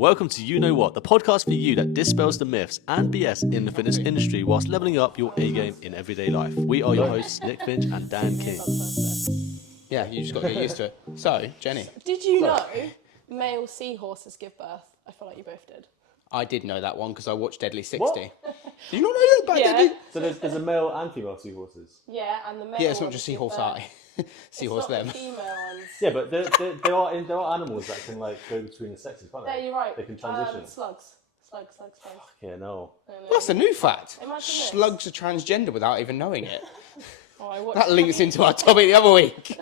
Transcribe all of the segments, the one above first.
Welcome to You Know What, the podcast for you that dispels the myths and BS in the fitness industry whilst leveling up your A game in everyday life. We are your hosts, Nick Finch and Dan King. Yeah, you just got to get used to it. So, Jenny. Did you know male seahorses give birth? I feel like you both did. I did know that one because I watched Deadly 60. What? Do you not know that about Yeah. Deadly? So there's a male and female seahorses? Yeah, and the male. Yeah, it's not ones just give seahorse birth. eye. Seahorse It's not them. the female ones. Yeah, but there are animals that can like go between the sexes, can't they? Yeah, you're right. They can transition. Slugs. Yeah, no. That's a new fact. Imagine this. Slugs are transgender without even knowing it. Oh, I watched That links into our topic the other week.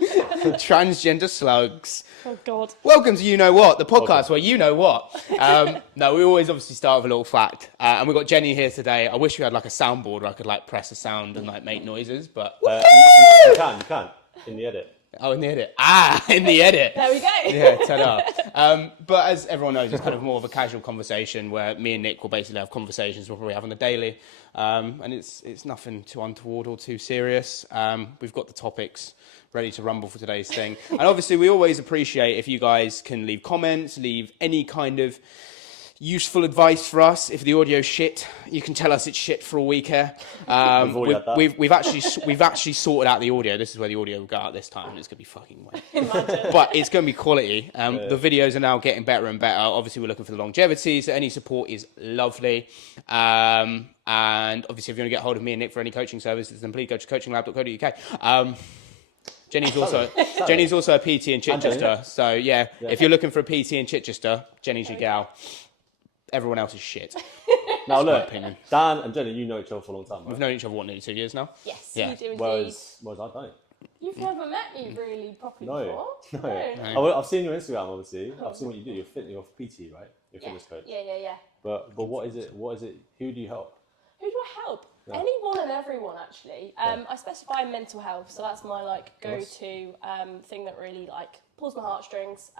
Transgender slugs. Oh, God. Welcome to You Know What, the podcast where you know what. No, we always obviously start with a little fact. And we've got Jenny here today. I wish we had like a soundboard where I could like press a sound and like make noises, but... You can. In the edit. Oh, in the edit. In the edit. There we go. Yeah, ta-da. But as everyone knows, it's kind of more of a casual conversation where me and Nick will basically have conversations we'll probably have on the daily. And it's nothing too untoward or too serious. We've got the topics ready to rumble for today's thing. And obviously, we always appreciate if you guys can leave comments, leave any kind of useful advice for us. If the audio's shit, you can tell us it's shit for all we care. We've actually sorted out the audio. This is where the audio will go out this time. It's gonna be fucking weird. But it's gonna be quality. The videos are now getting better and better. Obviously, we're looking for the longevity, so any support is lovely. And obviously, if you want to get hold of me and Nick for any coaching services, then please go to coachinglab.co.uk. Jenny's also a PT in Chichester. So yeah, if you're looking for a PT in Chichester, Jenny's your gal. Everyone else is shit. Now look, Dan and Jenny, you know each other for a long time, right? We've known each other, nearly 2 years now? Yes, Yeah. you do indeed. Whereas I don't. You've never met me really properly before. No. I've seen your Instagram, obviously. I've seen what you do. You're PT, right? You're a fitness coach. Yeah. But what is it? Who do you help? Who do I help? Anyone and everyone, actually. I specify in mental health, so that's my like go-to thing that really like pulls my heartstrings.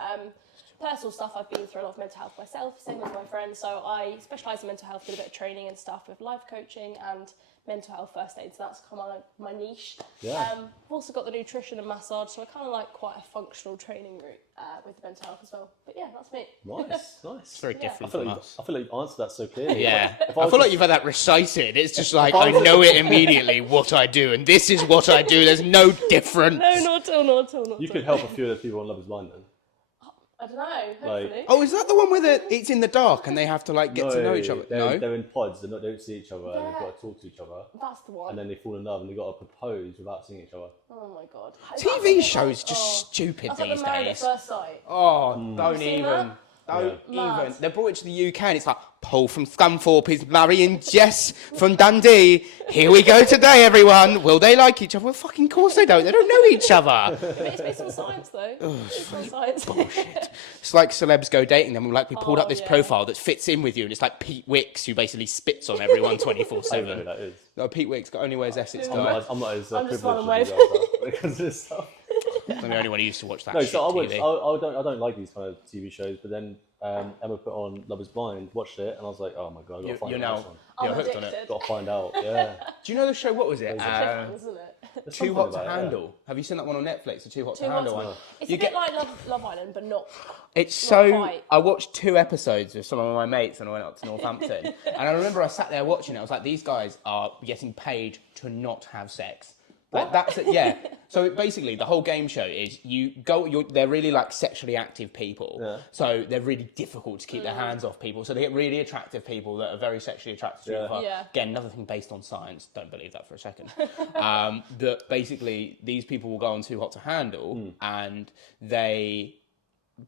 Personal stuff, I've been through a lot of mental health myself, same as my friends. So I specialise in mental health, did a bit of training and stuff with life coaching and mental health first aid. So that's kind of like my niche. Yeah. I've also got the nutrition and massage, so I kind of like quite a functional training route with the mental health as well. But yeah, that's me. Nice. It's very different I from us. feel like you answered that so clearly. Yeah. I feel like you've had that recited. It's just like, I know it immediately what I do, and this is what I do. There's no difference. No, not at all. You could help a few of those people on Love is Blind then. I don't know, hopefully. Oh, is that the one where it's in the dark and they have to like get to know each other? They're in pods, they don't see each other, and they've got to talk to each other. That's the one. And then they fall in love and they've got to propose without seeing each other. Oh my God. TV shows just stupid That's these like the Married at days. First Sight. Oh, don't seen even. that? Don't Yeah. even. They brought it to the UK and it's like, Paul from Scunthorpe is marrying Jess from Dundee. Here we go today, everyone. Will they like each other? Well, fucking course they don't. They don't know each other. But it's based on science, though. It's based on science. Bullshit. It's like celebs go dating them. Like we pulled up this yeah. profile that fits in with you, and it's like Pete Wicks who basically spits on everyone 24/7. I don't know who that is. No, Pete Wicks only wears Essex I'm tie. not as I'm just privileged smiling as you guys are when it comes to this stuff. I'm the only one who used to watch that. No, shit so TV. I don't like these kind of TV shows, but then Emma put on Love is Blind, watched it, and I was like, oh my God, I've got to find out this one. You're I'm hooked on it. addicted. Got to find out, yeah. Do you know the show? What was it? Isn't it? Too Hot to Handle. Have you seen that one on Netflix? The Too Hot to Handle one. It's a bit like Love Island, but not. It's so. quite. I watched 2 episodes with some of my mates, and I went up to Northampton, and I remember I sat there watching it. I was like, these guys are getting paid to not have sex. Like, that's it, yeah. So basically, the whole game show is they're really like sexually active people. Yeah. So they're really difficult to keep their hands off people. So they get really attractive people that are very sexually attracted to each other. Yeah. Again, another thing based on science. Don't believe that for a second. That basically these people will go on Too Hot to Handle, and they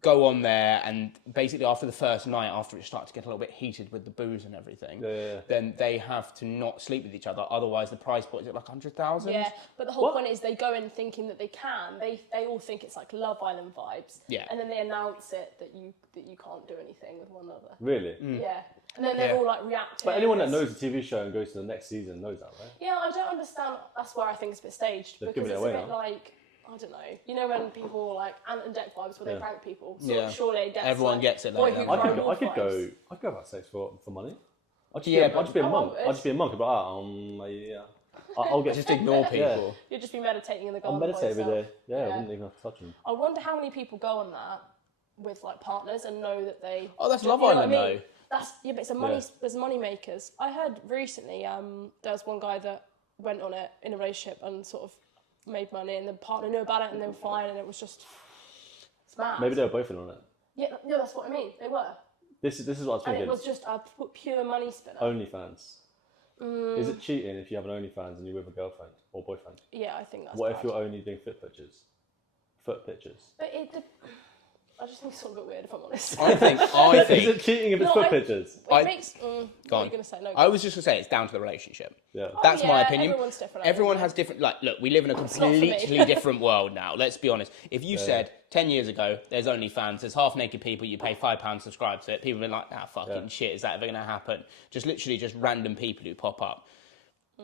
go on there, and basically after the first night, after it starts to get a little bit heated with the booze and everything, then they have to not sleep with each other. Otherwise, the prize pot is at like 100,000. Yeah, but the whole point is they go in thinking that they can. They all think it's like Love Island vibes. Yeah. And then they announce it that you can't do anything with one another. Really? Yeah. And then they're all like reacting. But anyone that knows the TV show and goes to the next season knows that, right? Yeah, I don't understand. That's where I think it's a bit staged. They've because given it it's away a bit now. like, I don't know. You know when people are like Ant and Dec vibes where they prank people? So Yeah. surely Dec's Everyone like, gets it Boy like Who that. Cried I Wolf could vibes. have sex for money. I'd but- just be a monk. would. I'd just be a monk. I'd be like, yeah. I'll get Just ignore people. Yeah. You'd just be meditating in the I'll garden. meditate by every yourself. day. Yeah, I wouldn't even have to touch them. I wonder how many people go on that with like partners and know that they. Oh, that's Love you know what Island I mean? though. That's but it's a money. There's money makers. I heard recently there was one guy that went on it in a relationship and sort of made money, and the partner knew about it and they were fine, and it was just it's mad. Maybe they were both in on it. Yeah, no, that's what I mean. They were. This is what I was And thinking. it was just a pure money spinner. OnlyFans. Is it cheating if you have an OnlyFans and you're with a girlfriend or boyfriend? Yeah, I think that's What bad. if you're only doing foot pictures? But I just think it's all a bit weird, if I'm honest. I think. Is it cheating if it's foot pictures? It makes... Go what are on. you going to say? No, I was just going to say it's down to the relationship. Yeah. That's my opinion. Everyone's different. Everyone has different. Like, look, we live in a not for me. completely different world now. Let's be honest. If you said 10 years ago, there's OnlyFans, there's half naked people, you pay £5 to subscribe to it. People have been like, fucking shit, is that ever going to happen? Just literally just random people who pop up.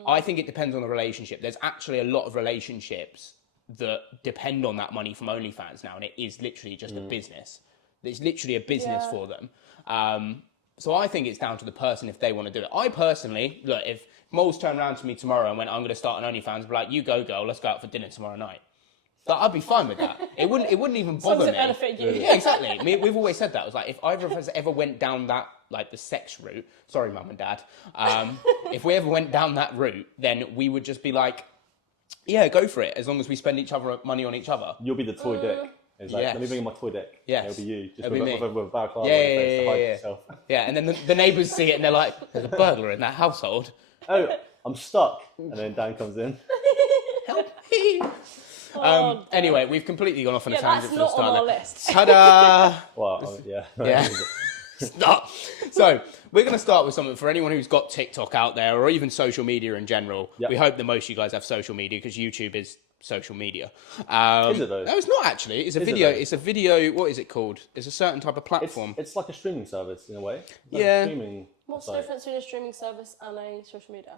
I think it depends on the relationship. There's actually a lot of relationships that depend on that money from OnlyFans now, and it is literally just a business. It's literally a business for them. So I think it's down to the person if they want to do it. I personally, look, if Moles turned around to me tomorrow and went, I'm going to start an OnlyFans, I'd be like, you go, girl, let's go out for dinner tomorrow night. But I'd be fine with that. It wouldn't even bother me. benefit you. Yeah, exactly. We've always said that. It was like, if either of us ever went down that, like the sex route, sorry, mum and dad, if we ever went down that route, then we would just be like, yeah, go for it, as long as we spend each other money on each other. You'll be the toy dick. It's like, Yes. let me bring in my toy dick. Yes. It'll be you. Just It'll be me. with a balaclava Yeah, on your face to hide yeah. yourself. Yeah, and then the neighbours see it and they're like, there's a burglar in that household. Oh, I'm stuck. And then Dan comes in. Help me. Anyway, we've completely gone off on a tangent that's from the not start. on our there. list. Ta-da! Well, yeah. Yeah. Stop. So we're going to start with something for anyone who's got TikTok out there or even social media in general. Yep. We hope that most of you guys have social media because YouTube is social media. Is it though? No, it's not actually. It's a Is it video. though? It's a video. What is it called? It's a certain type of platform. It's like a streaming service in a way. It's like Yeah. a streaming What's the site. difference between a streaming service and a social media?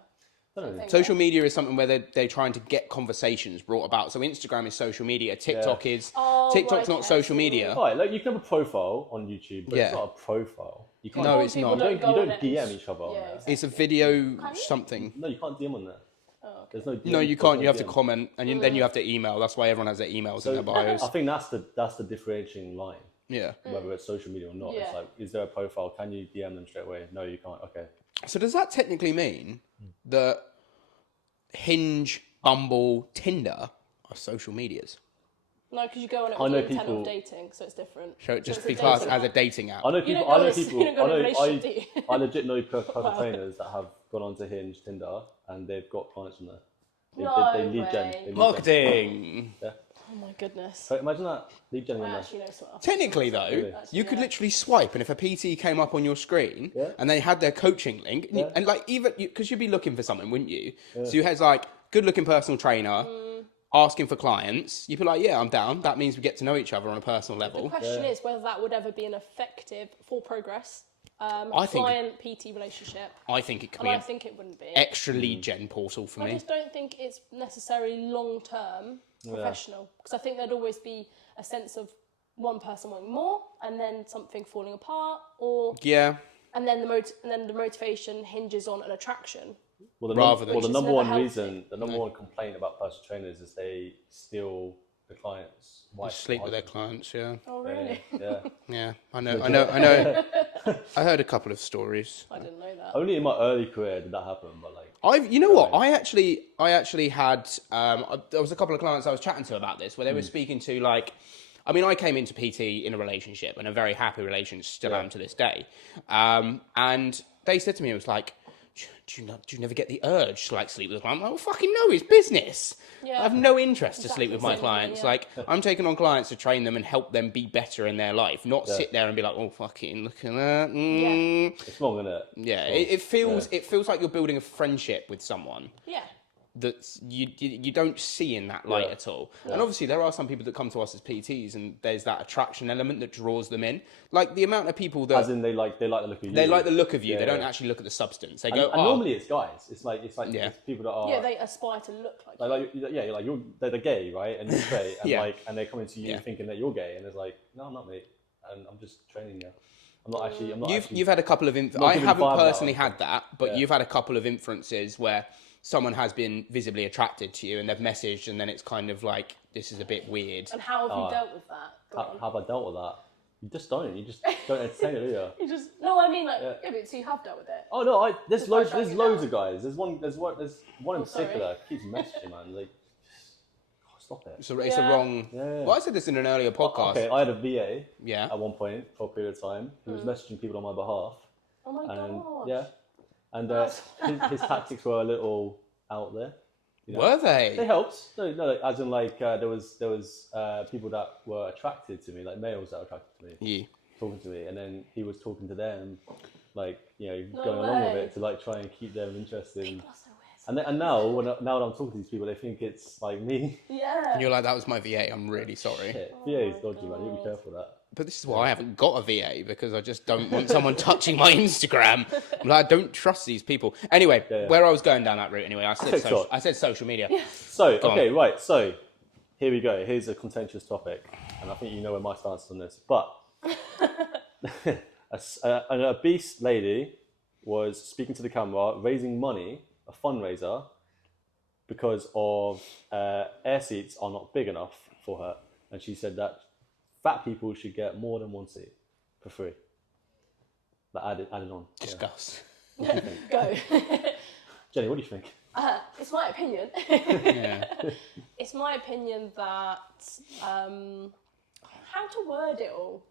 I don't know. Social media is something where they're trying to get conversations brought about. So Instagram is social media. TikTok is TikTok's right, not okay. social media. Right, like you can have a profile on YouTube, but Yeah. it's not a profile. You can't. No, it's People not. You go don't on it. DM each other on Yeah, there. exactly. It's a video something. No, you can't DM on there. Oh, okay. There's no DM. No, you there's can't. no You have to DM. comment, and then you have to email. That's why everyone has their emails in their bios. I think that's the differentiating line, Yeah. whether it's social media or not. Yeah. It's like, is there a profile? Can you DM them straight away? No, you can't. Okay. So does that technically mean that Hinge, Bumble, Tinder are social medias? No, because you go on it I with know the intent people- of dating, so it's different. So it just it's be a classed dating as a app. dating app. I know You people. don't I go know on- people. you don't go on a relationship, do you? I legit know personal trainers that have gone onto Hinge, Tinder, and they've got clients from there. They lead gen. way. They lead gen. Marketing. Yeah. Oh my goodness. So imagine that lead gen I on there. actually know someone. Technically, though, Really? you could literally swipe, and if a PT came up on your screen Yeah. and they had their coaching link, and, Yeah. and like even because you'd be looking for something, wouldn't you? So you had like good-looking personal trainer asking for clients. You'd be like, "Yeah, I'm down." That means we get to know each other on a personal The level. question is whether that would ever be an effective for progress I think- client PT relationship. I think it could And be I an think it wouldn't be. extra lead gen portal for I me. just don't think it's necessarily long term professional because I think there'd always be a sense of one person wanting more and then something falling apart, or Yeah. and then the motivation hinges on an attraction. Well, Rather than- the Which is number never one healthy. reason, the number one complaint about personal trainers is they steal the clients' wife. Sleep with their clients, yeah. Oh really? Yeah. Yeah, I know. I heard a couple of stories. I didn't know that. Only in my early career did that happen, but like. You know what? I actually had. There was a couple of clients I was chatting to about this, where they were speaking to like. I mean, I came into PT in a relationship, and a very happy relationship, still am to this day. And they said to me, it was like, do you never get the urge to like sleep with a client? I'm like, well, fucking no, it's business. Yeah. I have no interest to sleep with my Exactly, clients. yeah. Like, I'm taking on clients to train them and help them be better in their life, not sit there and be like, oh, fucking look at that. It's wrong, isn't it? Yeah, it feels like you're building a friendship with someone Yeah. that you don't see in that light Yeah. at all. And obviously there are some people that come to us as PTs and there's that attraction element that draws them in. Like the amount of people that As in, they like the look of you. they like the look of you, Yeah, they don't yeah. actually look at the substance. They And, go, and normally it's guys. It's like Yeah. it's people that are. Yeah, they aspire to look like they're gay, right? And you're straight, and Yeah. and they're coming to you Yeah. thinking that you're gay, and it's like, no, I'm not, mate, and I'm just training you. I'm not actually. you've had a couple of I giving haven't vibe personally out. had that, but Yeah. you've had a couple of inferences where someone has been visibly attracted to you and they've messaged and then it's kind of like this is a bit weird. And how have you dealt with that? Go on. How have I dealt with that? You just don't. You just don't entertain it, do you? You just no. I mean, like, but so you have dealt with it. Oh no, there's Just loads. by There's shutting it loads down. of guys. There's one in sorry. particular keeps messaging, man. Like, stop it. So it's a wrong. Yeah. Well, I said this in an earlier podcast. Okay, I had a VA Yeah. at one point for a period of time who was messaging people on my behalf. Oh my And god. yeah, and his tactics were a little out there. You know? Were They they? helped. No, like as in like there was people that were attracted to me, like males that were attracted to me, Yeah. talking to me, and then he was talking to them, like No going along with way. it to like try and keep them interested. People are so weird. And now that I'm talking to these people, they think it's like me. Yeah. And you're like, that was my VA. I'm really sorry. Shit, VA is dodgy, man. You be careful of that. But this is why I haven't got a VA, because I just don't want someone touching my Instagram. I'm like, I don't trust these people. Anyway, where I was going down that route anyway, I said social media. So, Go okay, on. right. So, here we go. Here's a contentious topic, and I think you know where my stance is on this. But an obese lady was speaking to the camera, raising money, a fundraiser, because of air seats are not big enough for her, and she said that fat people should get more than one seat for free. That added on. Yeah. Discuss. Go. Jenny, what do you think? It's my opinion. Yeah. It's my opinion that how to word it all.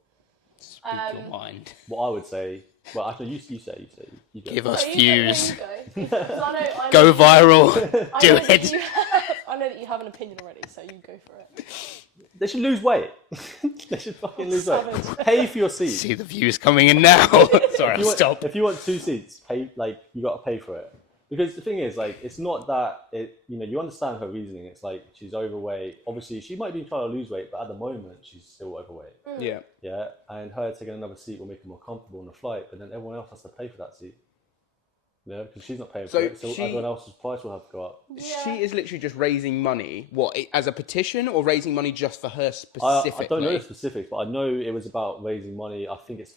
Speak your mind. What I would say. Well, actually, you say. You go. Give us No, you views. go, you go. 'Cause I Go know viral. I Do know that it. I know that you have an opinion already, so you go for it. They should lose weight. They should fucking lose weight. Savage. Pay for your seat. See the views coming in now. Sorry, I'll stop. If you want 2 seats, pay, like, you got to pay for it. Because the thing is, like, it's not that you understand her reasoning. It's like she's overweight. Obviously, she might be trying to lose weight, but at the moment, she's still overweight. Yeah. Yeah, and her taking another seat will make her more comfortable on the flight, but then everyone else has to pay for that seat. Yeah, because she's not paying for it, so everyone else's price will have to go up. She is literally just raising money. What, as a petition, or raising money just for her I specifically? don't know the specifics, but I know it was about raising money. I think it's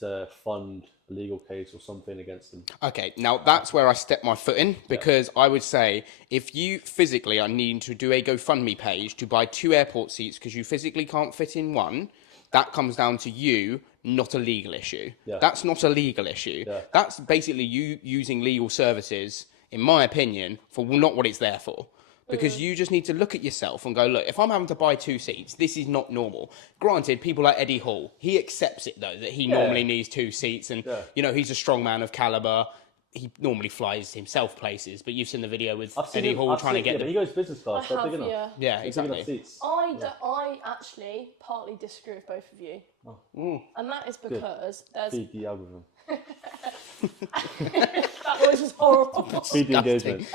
to fund a legal case or something against them. Okay, now that's where I step my foot in, because I would say if you physically are needing to do a GoFundMe page to buy 2 airport seats because you physically can't fit in one, that comes down to you, not a legal issue. Yeah. That's not a legal issue. Yeah. That's basically you using legal services, in my opinion, for not what it's there for. Because you just need to look at yourself and go, look, if I'm having to buy 2 seats, this is not normal. Granted, people like Eddie Hall, he accepts it though, that he normally needs 2 seats, and he's a strong man of caliber. He normally flies himself places, but you've seen the video with Eddie Hall trying to get but them. he goes business class. They're have, big enough. yeah. Yeah, They're big enough exactly. seats. I actually partly disagree with both of you. And that is because there's Feed the algorithm. that noise was horrible. Feed the engagement.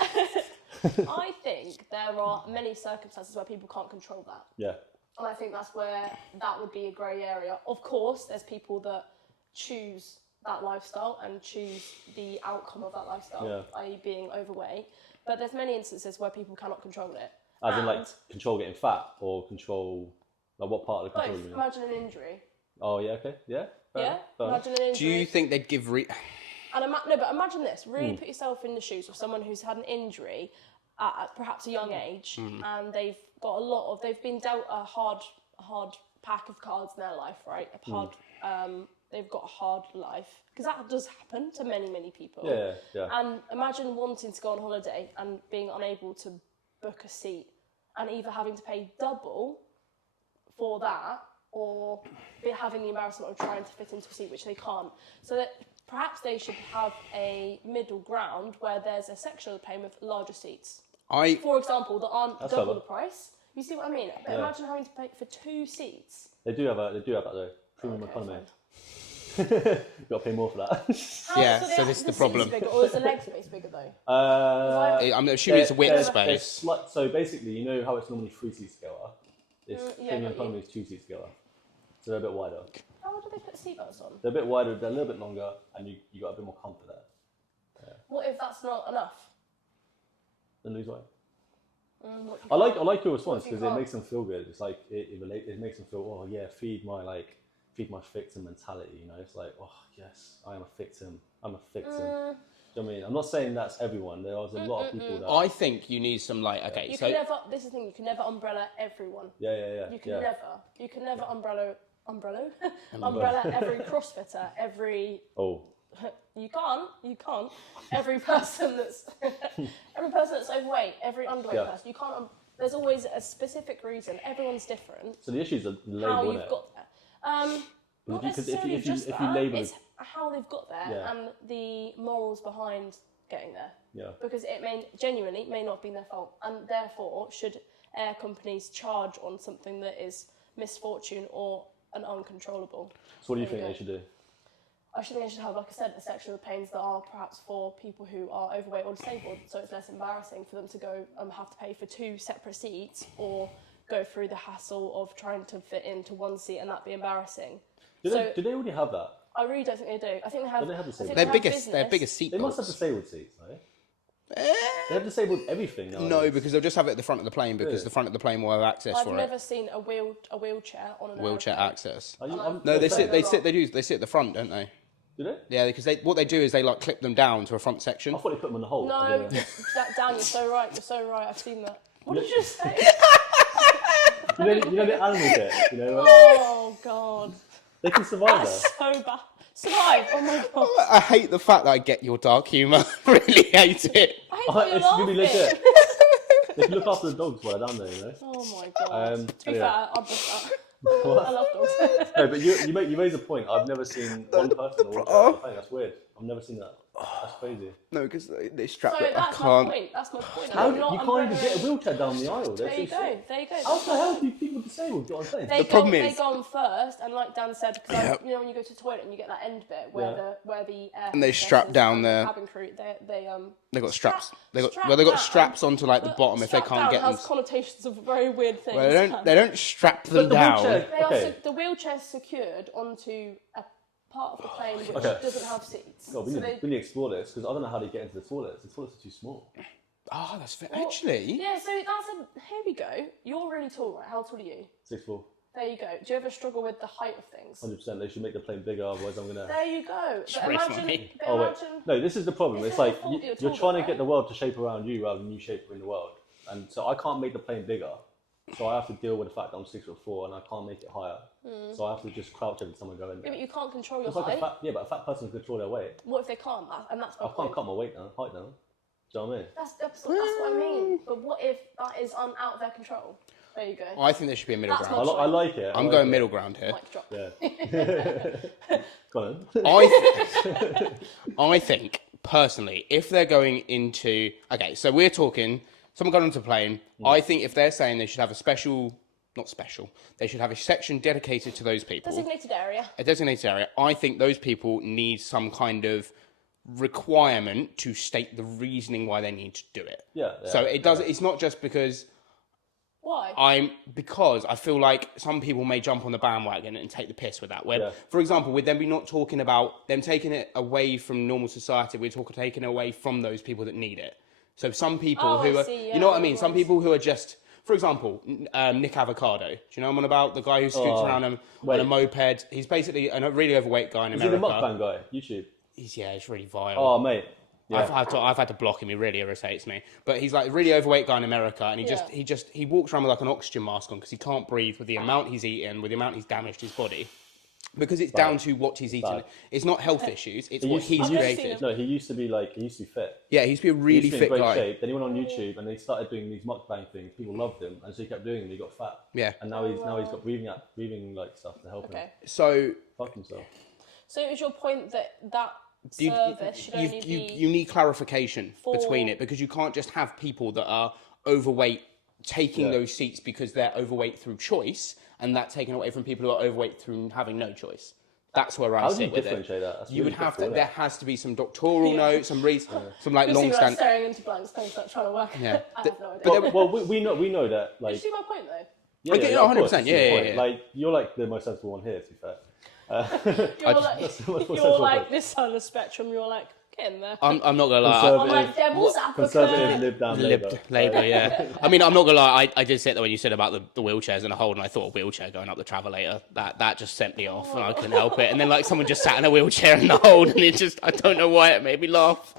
I think there are many circumstances where people can't control that. Yeah. And I think that's where that would be a grey area. Of course, there's people that choose that lifestyle and choose the outcome of that lifestyle, i.e. being overweight. But there's many instances where people cannot control it. As in, like, control getting fat or control, like, what part of the control Both. you mean? Imagine an injury. Oh, yeah, okay. Yeah. Fair enough. Imagine an injury. Do you think they'd give... And no, but imagine this. Really put yourself in the shoes of someone who's had an injury at perhaps a young age, and they've been dealt a hard pack of cards in their life, right? They've got a hard life, because that does happen to many people. Yeah. And imagine wanting to go on holiday and being unable to book a seat, and either having to pay double for that, or having the embarrassment of trying to fit into a seat which they can't. So that perhaps they should have a middle ground where there's a section of the plane with larger seats. For example, that aren't double the price. You see what I mean? But imagine having to pay for 2 seats. They do have that though. Premium economy. Fine. You've got to pay more for that. Yeah, so this is the problem. Bigger, or is the leg space bigger though? I'm assuming it's a width space. So basically, you know how it's normally 3 seats together? This premium got you. economy is 2 seats together. So they're a bit wider. How do they put seatbelts on? They're a bit wider, they're a little bit longer, and you got a bit more comfort there. What if that's not enough? Then lose weight. What if you I can't? like your response What if you because it can't? makes them feel good. It's like it makes them feel, oh yeah, feed my victim mentality. You know, it's like, oh yes, I am a victim. I'm a victim. Do you know what I mean? I'm not saying that's everyone. There's a lot of people that. I think you need some This is the thing, you can never umbrella everyone. Yeah. You can never umbrella umbrella, every CrossFitter, every Oh, you can't. Every person that's overweight, every underweight person, you can't. There's always a specific reason. Everyone's different. so the issue is the How label, you've isn't it? got there. Not necessarily just if that. you label It's how they've got there Yeah. and the morals behind getting there. Yeah. Because it may not have been their fault, and therefore should air companies charge on something that is misfortune or an uncontrollable. So what do you There think you they go. should do? I should think they should have, like I said, a section of planes that are perhaps for people who are overweight or disabled, so it's less embarrassing for them to go and have to pay for 2 separate seats or go through the hassle of trying to fit into one seat and that be embarrassing. Do they already have that? I really don't think they do. I think they have. They have I think disabled. they They're have bigger business. seat They must have belts. disabled seats, right? They have disabled everything now. No, because they'll just have it at the front of the plane because Really? the front of the plane will have access I've for never it. seen a wheelchair on an Wheelchair aeroplane. access. No, They sit at the front, don't they? Do they? Yeah, because what they do is they like clip them down to a front section. I thought they put them in the hole. No, Dan, you're so right. You're so right. I've seen that. What did you just say? You know the animal bit. You know, like, Oh God, they can survive that's there. so bad. Survive. Oh my God. I hate the fact that I get your dark humour. really hate it. I hate that you're It's gonna be laughing. legit. They can look after the dogs while they're down there. You know. Oh my God. To be anyway. fair, I'll just that. What? I love dogs. No, but you raise a point. I've never seen one person on the plane. That's weird. I've never seen that. That's crazy. No, because they strap So it. I that's my can't. point. That's my point. How I'm you not can't even umbrella- get a wheelchair down the aisle? There you go. There you go. How the hell do people disabled get on planes? They problem they is- go on first, and like Dan said, because Yep. you know when you go to the toilet and you get that end bit where the air And they strap hostesses down and the their- cabin crew. They got straps. They got down. straps onto like the But bottom if they strap can't down get them. has connotations of very weird things. Well, they don't strap them the down. wheelchair- They are Okay. the wheelchair's secured onto a part of the plane which Okay. doesn't have seats. God, we need to explore this because I don't know how they get into the toilets. The toilets are too small. Oh, that's fair. Actually, Yeah, so here we go. You're really tall, right? How tall are you? 6'4", There you go. Do you ever struggle with the height of things? 100%. They should make the plane bigger, otherwise I'm gonna. There you go. But raise imagine, money. but Oh wait, imagine no. This is the problem. It's It's their like fault you're you're taller, trying to right? get the world to shape around you rather than you shaping the world. And so I can't make the plane bigger. So I have to deal with the fact that I'm 6'4" and I can't make it higher. So I have to just crouch every time I go in Yeah, there. but you can't control your It's like height. but a fat person can control their weight. What if they can't? And that's my I point. can't cut my height down. Do you know what I mean? That's what I mean. But what if that is out of their control? There you go. I think there should be a middle That's ground. my- I like it. I'm like going it. middle ground here. Mic drop. Yeah. Go on. I think personally, if they're going into so we're talking someone going onto a plane. I think if they're saying they should have they should have a section dedicated to those people. Designated area. A designated area. I think those people need some kind of requirement to state the reasoning why they need to do it. Yeah. So it does. It's not just because Why? because I feel like some people may jump on the bandwagon and take the piss with that. Where, for example, with them, we're not talking about them taking it away from normal society. We're taking it away from those people that need it. So some people who I are, see, you know what I yeah, mean? Some people who are just, for example, Nick Avocado. Do you know what I'm on about? The guy who scoots around on a moped. He's basically a really overweight guy in Is he America. the mukbang guy? YouTube. He's really vile. Oh mate. Yeah. I've had to block him. He really irritates me. But he's like a really overweight guy in America, and he walks around with like an oxygen mask on because he can't breathe with the amount he's eaten, with the amount he's damaged his body. Because it's down to what he's eating. It's not health issues. It's what he's created. No, he used to be fit. Yeah, he used to be a really He used to be fit in great guy. shape. Then he went on YouTube and they started doing these mukbang things. People loved him, and so he kept doing them. He got fat. Yeah. And now he's got breathing like stuff to help him. Okay. So Fuck himself. So is your point that service should only be... you need clarification between it, because you can't just have people that are overweight taking those seats because they're overweight through choice, and that taken away from people who are overweight through having no choice. That's where I How do sit you with differentiate it. that? That's You really would have to. difficult, There isn't has to be some doctoral notes, some like Just long like stand. staring into blank space, like trying to work. Yeah. I have no idea. it? Well, we know that You like. see my point though? Yeah, Okay, of course, 100%, that's the yeah, point. yeah. Like you're like the most sensible one here, to be fair. You're like this side of the spectrum. You're like get in there. I'm not gonna lie. I'm like devil's Conservative, advocate. Lib Dem, Labour. Labour, yeah. I mean, I'm not gonna lie. I did sit there when you said about the wheelchairs in a hold, and I thought a wheelchair going up the travelator. That just sent me off, and I couldn't help it. And then like someone just sat in a wheelchair in the hold, and I don't know why it made me laugh.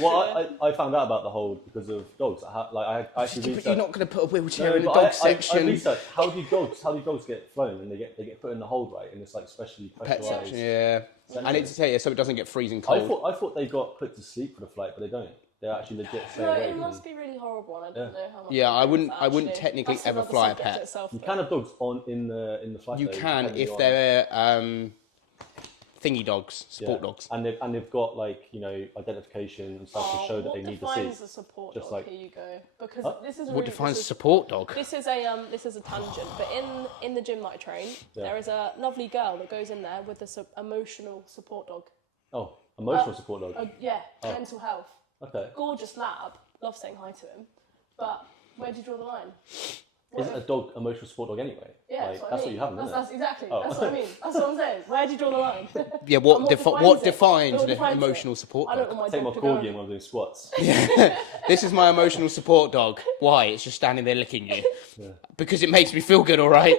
Well, I found out about the hold because of dogs. I actually But researched. you're not going to put a wheelchair in the but dog I section. researched how do dogs get flown and they get put in the hold, right? And it's like specially Pet pressurized. section, yeah. section. I need to say, so it doesn't get freezing I cold. thought they got put to sleep for the flight, but they don't. They're actually legit stay No, awake. it must be really horrible, and I don't know how much. Yeah, I wouldn't actually. technically That's ever another fly a subject pet. itself, You but- can have dogs in the flight. You though, can depending if on- they're thingy dogs, support dogs. and they've got like identification and stuff to show that they need the What seat. defines a support Just dog? like- Here you go. Because this is What really, defines a this is, support dog? this is a tangent, but in the gym that I train, there is a lovely girl that goes in there with a emotional support dog. Oh, emotional support dog. Mental health. Okay. Gorgeous lab. Love saying hi to him. But where do you draw the line? Isn't a dog emotional support dog anyway? Yeah, Like, that's that's what you have, isn't it? That's exactly. Oh. That's what I mean. That's what I'm saying. Where do you draw the line? Yeah, And what it? defines What an defines emotional it? support I don't dog? want my Take my dog to go. corgi when I'm doing squats. This is my emotional support dog. Why? It's just standing there licking you. Because it makes me feel good, all right?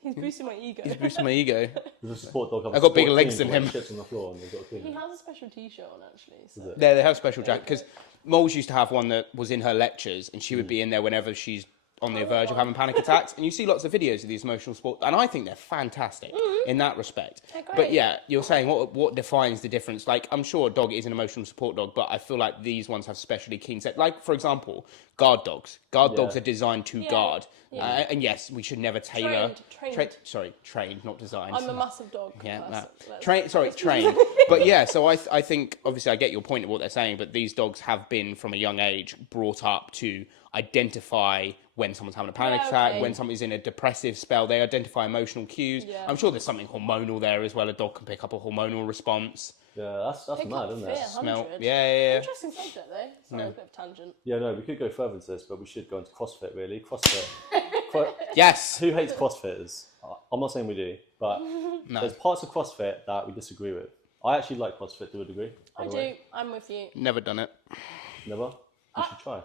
He's boosting my ego. It's boosting my ego. There's a support dog. I've got bigger legs than him. Shits on the floor and they've got to clean He it. has a special T-shirt on actually. So. Yeah, they have special jacket because Moles used to have one that was in her lectures, and she would be in there whenever she's on the verge of having panic attacks. And you see lots of videos of these emotional support, and I think they're fantastic in that respect. They're great. But yeah, you're saying what defines the difference? Like, I'm sure a dog is an emotional support dog, but I feel like these ones have specially keen set. Like, for example, guard dogs. Guard dogs are designed to guard. Yeah. And yes, we should never tailor. Trained. Trained, not designed. I'm a massive dog. Yeah, Trained. trained. But yeah, so I think, obviously, I get your point of what they're saying, but these dogs have been, from a young age, brought up to identify when someone's having a panic attack, when someone's in a depressive spell. They identify emotional cues. Yeah. I'm sure there's something hormonal there as well. A dog can pick up a hormonal response. Yeah, that's mad, isn't it? Smell. Yeah. Interesting subject though. Sorry, a bit of tangent. Yeah, no, we could go further into this, but we should go into CrossFit really. CrossFit. Yes. Who hates CrossFitters? I'm not saying we do, but there's parts of CrossFit that we disagree with. I actually like CrossFit to a degree. I do. I'm with you. Never done it. Never? You should try.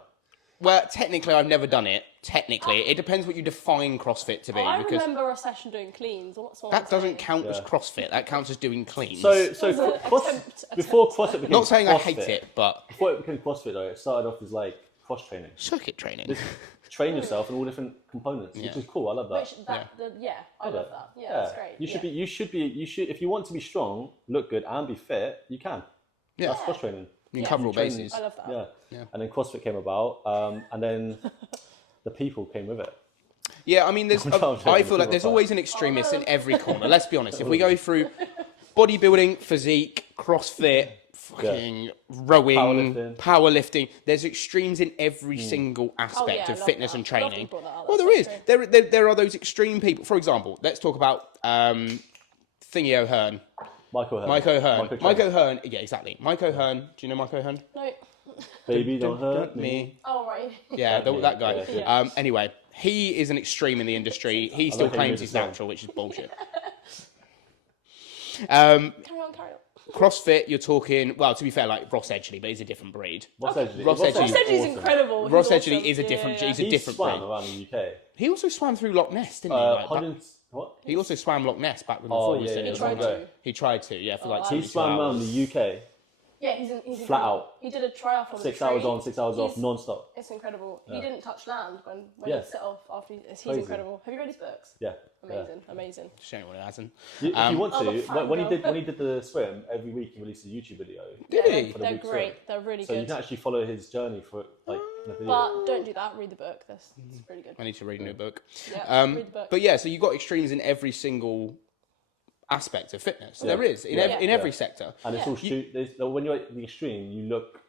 Well, technically, I've never done it. Technically, it depends what you define CrossFit to be. I because remember a session doing cleans. What's that doesn't count as CrossFit. That counts as doing cleans. So attempt. before CrossFit became Not saying CrossFit, I hate it, but before it became CrossFit though, it started off as like cross training. circuit training. Just train yourself in all different components, which is cool. I love that. I love that. Yeah, that's great. You should if you want to be strong, look good, and be fit, you can. Yeah. That's cross training. You can cover all train- bases. I love that. Yeah. And then CrossFit came about, and then the people came with it. Yeah, I mean, I'm joking, I feel like there's people are always an extremist in every corner. Let's be honest. If we go through bodybuilding, physique, CrossFit, fucking rowing, powerlifting, there's extremes in every single aspect of love fitness that. and I love training. people that. Well, That's there so is. There are those extreme people. For example, let's talk about Thingy O'Hearn. Mike O'Hearn. Mike O'Hearn. Yeah, exactly. Mike O'Hearn. Do you know Mike O'Hearn? No. Baby, don't hurt me. Oh right. Yeah, that guy. Yeah. Anyway, he is an extreme in the industry. He still like how you claims made he's the song. natural, which is bullshit. Carry on. CrossFit, you're talking, well, to be fair, like Ross Edgley, but he's a different breed. Ross Edgley. Ross Edgley. Ross Edgley's awesome. incredible. Ross He's Edgley awesome. is a different, he's a He different swam breed. around the UK. He also swam through Loch Ness, didn't he? Like, What? he also swam Loch Ness back when Oh, the was yeah, there. yeah, He tried yeah. to. He tried to, yeah, for like He 72 swam around hours. the UK Yeah, he's flat incredible. out. He did a triathlon. with 6 a hours tree. on, 6 hours off, He's- non-stop. It's incredible. He didn't touch land when Yeah. he set off after. He's Crazy. incredible. Have you read his books? Yeah. Amazing. Shame anyone hasn't. If you want I'm a to, fan when he girl. did the swim, every week he released a YouTube video. Did he? For the They're week great. swim. They're really So you good. can actually follow his journey for like in a video. But don't do that. Read the book. That's really good. I need to read a new book. Yeah, read the book. But yeah, so you've got extremes in every single aspect of fitness. There is, in every sector. And it's all when you're at the extreme, you look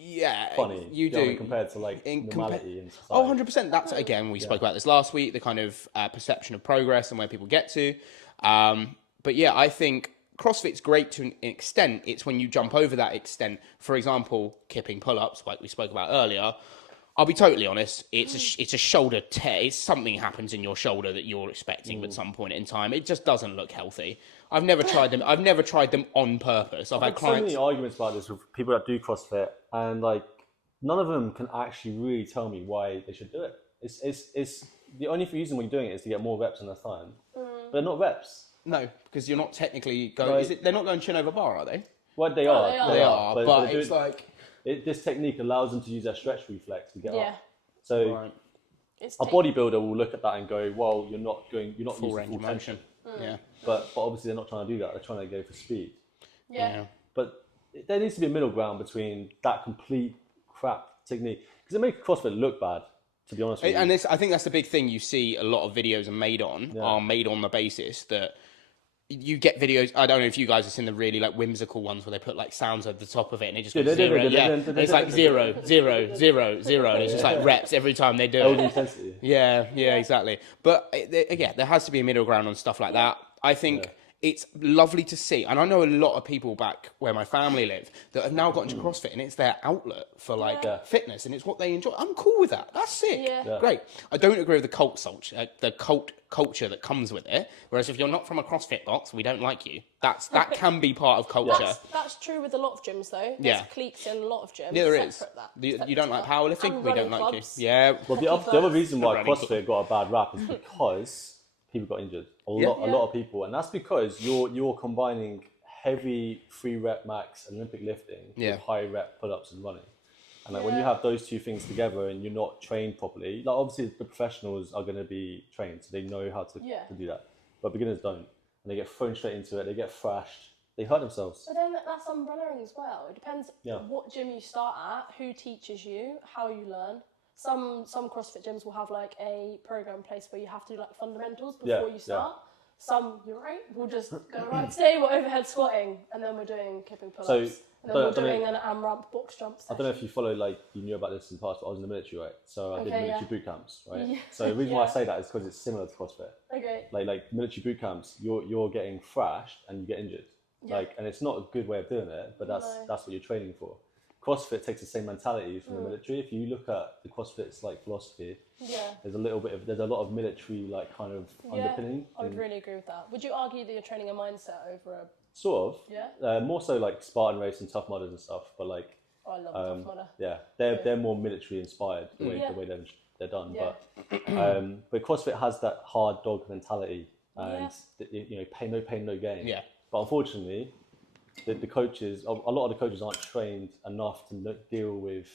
Yeah, funny. you know, do. compared to like normality in society. Oh, 100%. That's, again, we spoke about this last week, the kind of perception of progress and where people get to. But yeah, I think CrossFit's great to an extent. It's when you jump over that extent. For example, kipping pull-ups, like we spoke about earlier. I'll be totally honest. It's a shoulder tear. It's something happens in your shoulder that you're expecting at some point in time. It just doesn't look healthy. I've never tried them. I've never tried them on purpose. I've had so clients. many arguments about this with people that do CrossFit, and like none of them can actually really tell me why they should do it. It's the only reason when you're doing it is to get more reps in less time. But they're not reps. No, because you're not technically going. Right. They're not going chin over bar, are they? Well, they are. They are, but they're it's like... this technique allows them to use their stretch reflex to get up. So Right. a bodybuilder will look at that and go, well, you're not Full using range full of motion. tension. Yeah. But obviously they're not trying to do that. They're trying to go for speed. Yeah. But there needs to be a middle ground between that complete crap technique, because it makes CrossFit look bad, to be honest with you. And I think that's the big thing you see a lot of videos are made on the basis that you get videos. I don't know if you guys have seen the really like whimsical ones where they put like sounds over the top of it and it just goes zero. It's like 0, 0, 0, 0. And it's just like reps every time they do it. Intensity. Yeah, exactly. But again, there has to be a middle ground on stuff like that. I think it's lovely to see. And I know a lot of people back where my family live that have now gotten to CrossFit and it's their outlet for like fitness and it's what they enjoy. I'm cool with that. That's sick. Yeah. Great. I don't agree with the cult culture that comes with it. Whereas if you're not from a CrossFit box, we don't like you. That can be part of culture. That's true with a lot of gyms though. There's cliques in a lot of gyms. Yeah, there is. You don't like powerlifting? We don't like clubs. you. Yeah. Well, the other reason why CrossFit got a bad rap is because people got injured. A lot of people, and that's because you're combining heavy 3 rep max Olympic lifting with high rep pull-ups and running. And like when you have those two things together and you're not trained properly, like obviously the professionals are going to be trained, so they know how to do that. But beginners don't, and they get thrown straight into it. They get thrashed. They hurt themselves. But then that's umbrellaing as well. It depends what gym you start at, who teaches you, how you learn. Some CrossFit gyms will have like a program in place where you have to do like fundamentals before you start. Some, you're right, we'll just go, right, today we're overhead squatting and then we're doing kipping pull-ups. And then we're doing an AMRAP box jump session. I don't know if you follow, like, you knew about this in the past, but I was in the military, right? So I did military boot camps, right? Yeah. So the reason why I say that is because it's similar to CrossFit. Okay. Like military boot camps, you're getting thrashed and you get injured. Like, and it's not a good way of doing it, but that's what you're training for. CrossFit takes the same mentality from the military. If you look at the CrossFit's like philosophy, there's a lot of military like kind of underpinning. I would really agree with that. Would you argue that you're training a mindset over a sort of? Yeah. More so like Spartan race and Tough Mudders and stuff, but like I love Tough Mudder. Yeah, they're more military inspired the way they're done. Yeah. But CrossFit has that hard dog mentality, and no pain, no gain. Yeah. But unfortunately, the coaches, a lot of the coaches aren't trained enough to deal with,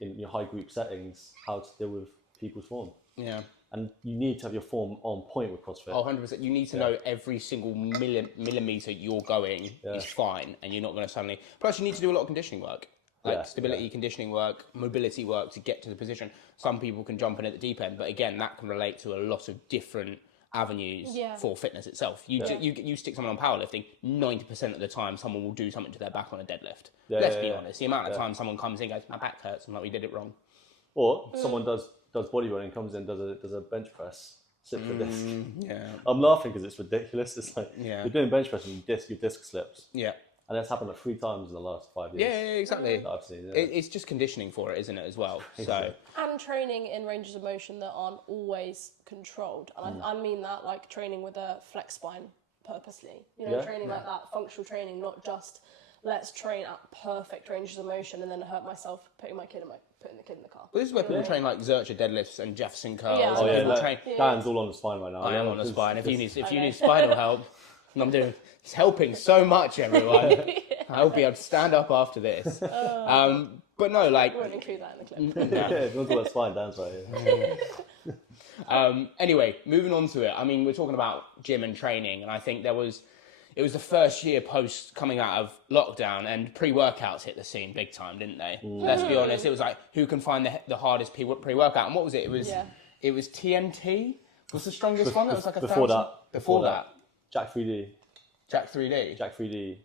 in your high group settings, how to deal with people's form. Yeah. And you need to have your form on point with CrossFit. Oh, 100%. You need to know every single millimetre you're going is fine, and you're not going to suddenly... Plus, you need to do a lot of conditioning work, like stability conditioning work, mobility work to get to the position. Some people can jump in at the deep end, but again, that can relate to a lot of different avenues for fitness itself. You stick someone on powerlifting, 90% of the time someone will do something to their back on a deadlift. Let's be honest. The amount of time someone comes in and goes, my back hurts, I'm like, we did it wrong. Or someone does bodybuilding, comes in, does a bench press, slips your disc. I'm laughing because it's ridiculous. It's like you're doing bench press and your disc slips. Yeah. And that's happened like 3 times in the last 5 years. Yeah, exactly. That I've seen, It's just conditioning for it, isn't it, as well? So and training in ranges of motion that aren't always controlled. And I mean that like training with a flex spine purposely. Training like that, functional training, not just let's train at perfect ranges of motion and then hurt myself putting the kid in the car. Well, this is where people train like Zercher deadlifts and Jefferson curls. Yeah. Dan's all on the spine right now. I am on the spine. If you need spinal help, it's helping so much, everyone. I hope you stand up after this. But no, like... I won't include that in the clip. If you want to talk about spine, Dan's right here. Anyway, moving on to it. I mean, we're talking about gym and training, and I think it was the first year post coming out of lockdown, and pre-workouts hit the scene big time, didn't they? Let's be honest. It was like, who can find the hardest pre-workout? And what was it? It was TNT was the strongest one. That was like before that. Jack 3D. Jack 3D,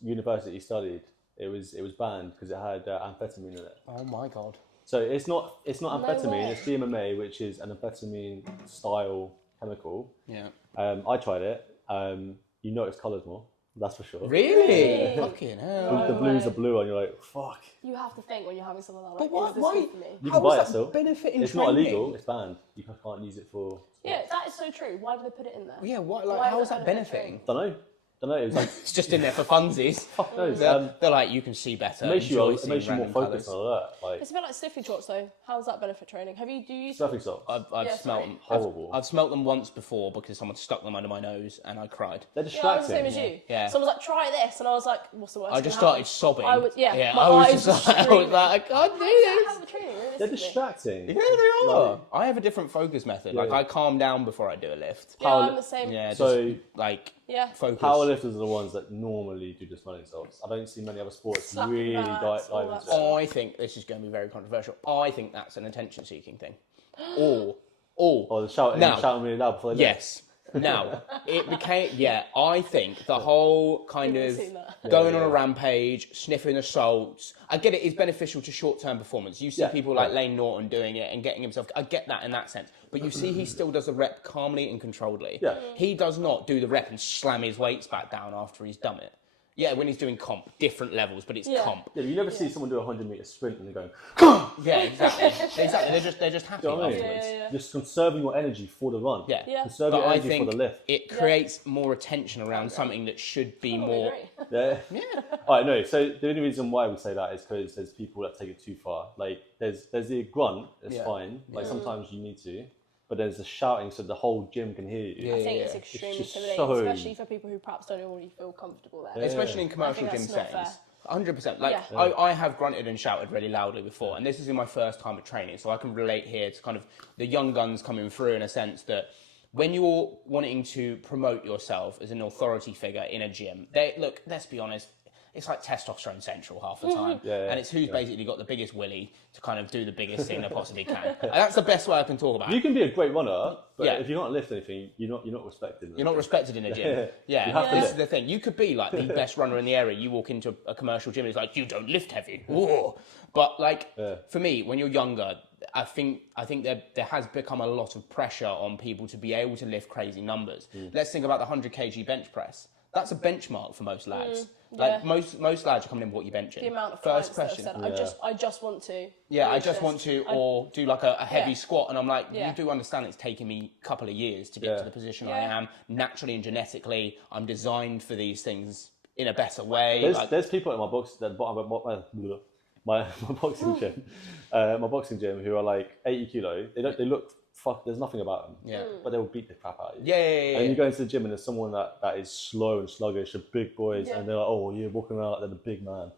university studied. It was banned because it had amphetamine in it. Oh my god! So it's not amphetamine. It's DMMA, which is an amphetamine style chemical. Yeah. I tried it. You notice colours more. That's for sure. Really? Fucking hell! The blues are blue, and you're like, fuck. You have to think when you're having something like that. But why? You can buy it still. Benefiting it's training? Not illegal. It's banned. You can't use it for. Yeah, that is so true. Why do they put it in there? Yeah. What? Like, how is that benefiting? Don't know. don't know. It was like It's just in there for funsies. fuck knows. They're like, you can see better. It makes you enjoy it seeing makes you more random focused colours. on alert. Like It's a bit like sniffing shorts though. How does that benefit training? Do you use surfing socks. I've Yeah, smelt sorry. them. Horrible. I've smelt them once before because someone stuck them under my nose and I cried. They're Yeah, I was the distracting. same as you. Yeah. Someone was like, try this, and I was like, what's the worst? I just gonna happen? started sobbing. I was, my I was eyes just were like, I was streaming. like, I can't do this. How the training, They're realistically. distracting. Yeah, they are. Like- I have a different focus method. Like Yeah. I calm down before I do a lift. Yeah, I'm the same. Yeah, So- just like Yeah. focus. Powerlifters are the ones that normally do just running socks. I don't see many other sports Slap really backs, dive all into that it. stuff. I think this is going to be very controversial. I think that's an attention-seeking thing. Or Or shouting really loud before they yes. Now, it became, I think the whole kind People of have seen that. going on a rampage, sniffing assaults, I get it is beneficial to short-term performance. You see Yeah, people like Lane Norton doing it and getting himself, I get that in that sense. But you see he still does the rep calmly and controlledly. Yeah. He does not do the rep and slam his weights back down after he's done it. Yeah, when he's doing comp, different levels, but it's Yeah. comp. Yeah, you never see someone do a 100-meter sprint and they're going, Yeah, exactly. Exactly. They're just happy you know what I mean? afterwards. Yeah. Just conserving your energy for the run. Yeah. Yeah. Conserve But your I energy think for the lift. it creates more attention around something that should be Totally more. agree. Yeah. All right, no. So the only reason why we say that is because there's people that take it too far. Like there's the grunt, it's Yeah. fine. Like sometimes you need to, but there's the shouting so the whole gym can hear you. Yeah. I think it's extremely It's just intimidating, so- especially for people who perhaps don't already feel comfortable there. Yeah. Especially in commercial I think gym that's not settings. 100%. Like, Yeah. I have grunted and shouted really loudly before, and this is in my first time of training, so I can relate here to kind of the young guns coming through in a sense that when you're wanting to promote yourself as an authority figure in a gym, look, let's be honest, it's like testosterone central half the time. Yeah, and it's who's basically got the biggest willy to kind of do the biggest thing they possibly can. And that's the best way I can talk about You it. can be a great runner, but Yeah. if you don't lift anything, you're not respected. You're not respected in a gym. Yeah, You have to this lift. is the thing. You could be like the best runner in the area. You walk into a commercial gym and it's like, you don't lift heavy. Whoa. But like, for me, when you're younger, I think there has become a lot of pressure on people to be able to lift crazy numbers. Let's think about the 100 kg bench press. That's a benchmark for most lads. Like most lads are coming in what you benching. The amount of First clients that question. have said, I just want to. Yeah, I lift just this. want to, or do like a heavy Yeah. squat, and I'm like, Yeah. you do understand it's taken me a couple of years to get to the position I Yeah. am. Naturally and genetically, I'm designed for these things in a better way. There's people at my box that my boxing gym, who are like 80 kilo. They look fuck. There's nothing about them. Yeah. But they will beat the crap out of you. Yeah. And you go into the gym and there's someone that is slow and sluggish, and big boys, Yeah. and they're like, oh, you're walking around like they're the big man.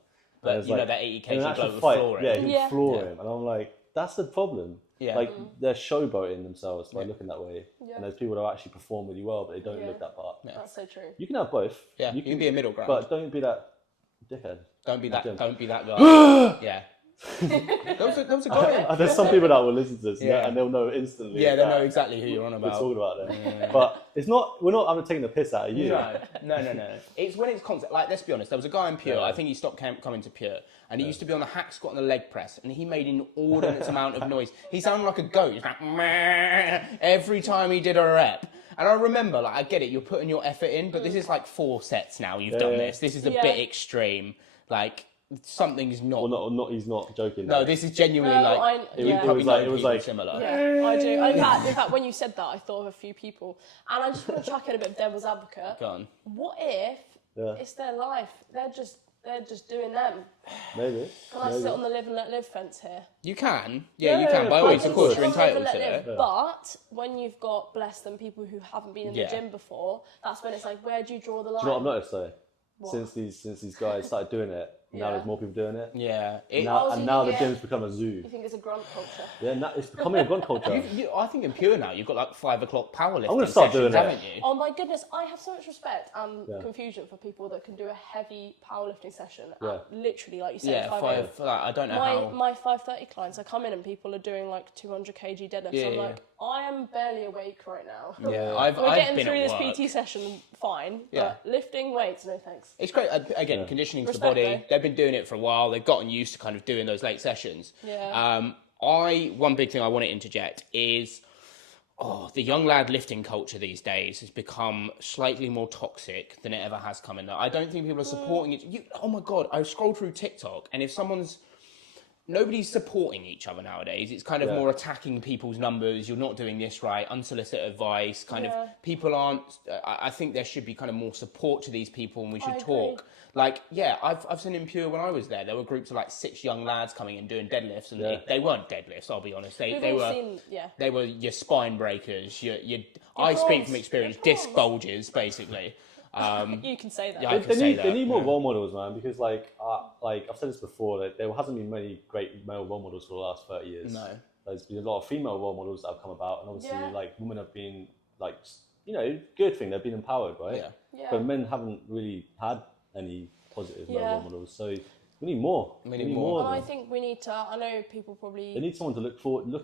But And it's you know like- that 80 in an kg actual bloke would fight, floor yeah, it. he would Yeah. floor Yeah. him, and I'm like, that's the problem. Yeah. Like they're showboating themselves by looking that way, Yeah. and there's people that actually perform really well, but they don't Yeah. look that part. That's so true. You can have both. Yeah, you can be a middle ground. but don't be that dickhead. Don't be that Don't. guy. Yeah. There was a guy. And there's some people that will listen to this, Yeah. and they'll know instantly. Yeah, they that know exactly who you're on we're about. talking about them. But it's not. We're not. I'm taking the piss out of you. No. It's when it's constant. Like, let's be honest. There was a guy in Pure. Yeah. I think he stopped coming to Pure, and he used to be on the hack squat and the leg press, and he made an inordinate amount of noise. He sounded like a goat. He was like, "Meh," every time he did a rep. And I remember, like, I get it. You're putting your effort in, but this is like 4 sets now. You've done this. This is a Yeah. bit extreme. Like, something's not. Well, not. He's not joking. No, though. this is genuinely No, like. it You was probably like- know it was people like- similar. Yeah, I do. In fact, when you said that, I thought of a few people. And I just want to chuck in a bit of devil's advocate. Go on. What if Yeah. it's their life? They're just doing them. Maybe. Can I sit on the live and let live fence here? You can. Yeah, you Yeah, can. By all yeah, means, of of course, course. you're Live and entitled let to live. it. But when you've got, bless them, people who haven't been in the Yeah. gym before, that's when it's like, where do you draw the line? Do you know what I've noticed though? Since these guys started doing it, now Yeah. there's more people doing it. Yeah. Oh, so Now the yeah. gym's become a zoo. You think it's a grunt culture? Yeah, now it's becoming a grunt culture. I think in Pure now, you've got like 5 o'clock powerlifting I'm gonna start sessions, doing it. haven't you? Oh my goodness, I have so much respect and Yeah. confusion for people that can do a heavy powerlifting session Yeah. at literally, like you said, Yeah, 5 a.m. like, I don't know how. My 5:30 clients, I come in and people are doing like 200 kg deadlifts. Yeah, I'm yeah. like, I am barely awake right now. Yeah, I've We're getting been through at this work. PT session fine, Yeah. but lifting weights, no thanks. It's great. Again, conditioning the Respect, body. though. They've been doing it for a while. They've gotten used to kind of doing those late sessions. Yeah. One big thing I want to interject is, the young lad lifting culture these days has become slightly more toxic than it ever has come in. I don't think people are supporting it. Oh my God, I scroll through TikTok, and if someone's nobody's supporting each other nowadays. It's kind of more attacking people's numbers. You're not doing this right. Unsolicited advice. Kind of people aren't. I think there should be kind of more support to these people, and we should talk. Like, I've seen in Pure when I was there. There were groups of like 6 young lads coming in doing deadlifts, and they weren't deadlifts. I'll be honest. They were your spine breakers. I speak from experience. Disc bulges, basically. You can say that. Yeah, they need more role models, man, because like I've said this before, that there hasn't been many great male role models for the last 30 years. No. There's been a lot of female role models that have come about, and obviously like women have been like, good thing, they've been empowered, right? Yeah. But men haven't really had any positive male role models, so we need more. We need more. And I think we need to. I know people probably. They need someone to look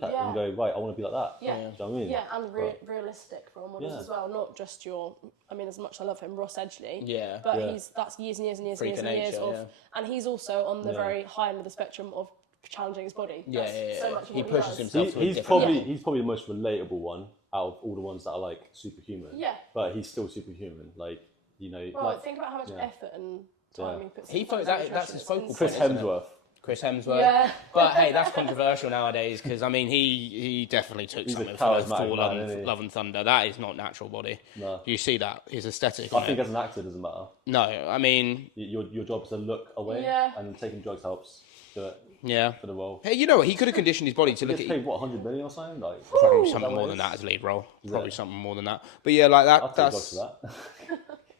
at and go, right, I want to be like that. Yeah. Do you know what I mean? Yeah, and realistic role models as well, not just your. I mean, as much as I love him, Ross Edgley. Yeah. But that's years and years and years and years of, and he's also on the very high end of the spectrum of challenging his body. So much of he what pushes he does. himself. He's probably the most relatable one out of all the ones that are like superhuman. Yeah. But he's still superhuman. Like, Well, like, think about how much effort and time he puts. He thought that's his focal point. Chris Hemsworth. Chris Hemsworth. Yeah. But hey, that's controversial nowadays because I mean he definitely took something from Thor Love and Thunder. That is not natural body. No. You see that his aesthetic. I think as an actor it doesn't matter. No, I mean your job is to look away, and taking drugs helps do it. Yeah. For the role. Hey, you know what? He could have conditioned his body to look at. Paid what, 100 million or something? Like probably something more than that as a lead role. Probably something more than that. But yeah, like that. I'll take drugs for that.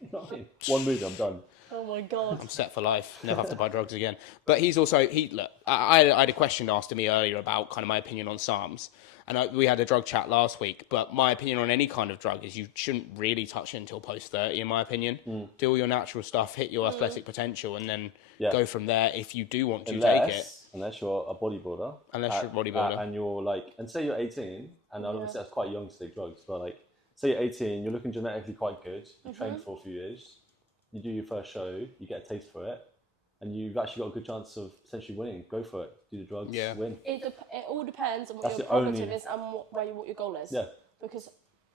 You know what I mean? One movie, I'm done. Oh my god! I'm set for life. Never have to buy drugs again. But he's also look. I had a question asked to me earlier about kind of my opinion on SARMs, and we had a drug chat last week. But my opinion on any kind of drug is you shouldn't really touch it until post 30. In my opinion, do all your natural stuff, hit your athletic potential, and then go from there. If you do want to take it, unless you're a bodybuilder, and you're like, and say you're 18, and obviously that's quite young to take drugs, but like, say you're 18, you're looking genetically quite good, you train for a few years. You do your first show, you get a taste for it, and you've actually got a good chance of potentially winning. Go for it. Do the drugs, win. It all depends on what your prerogative is and what your goal is. Yeah. Because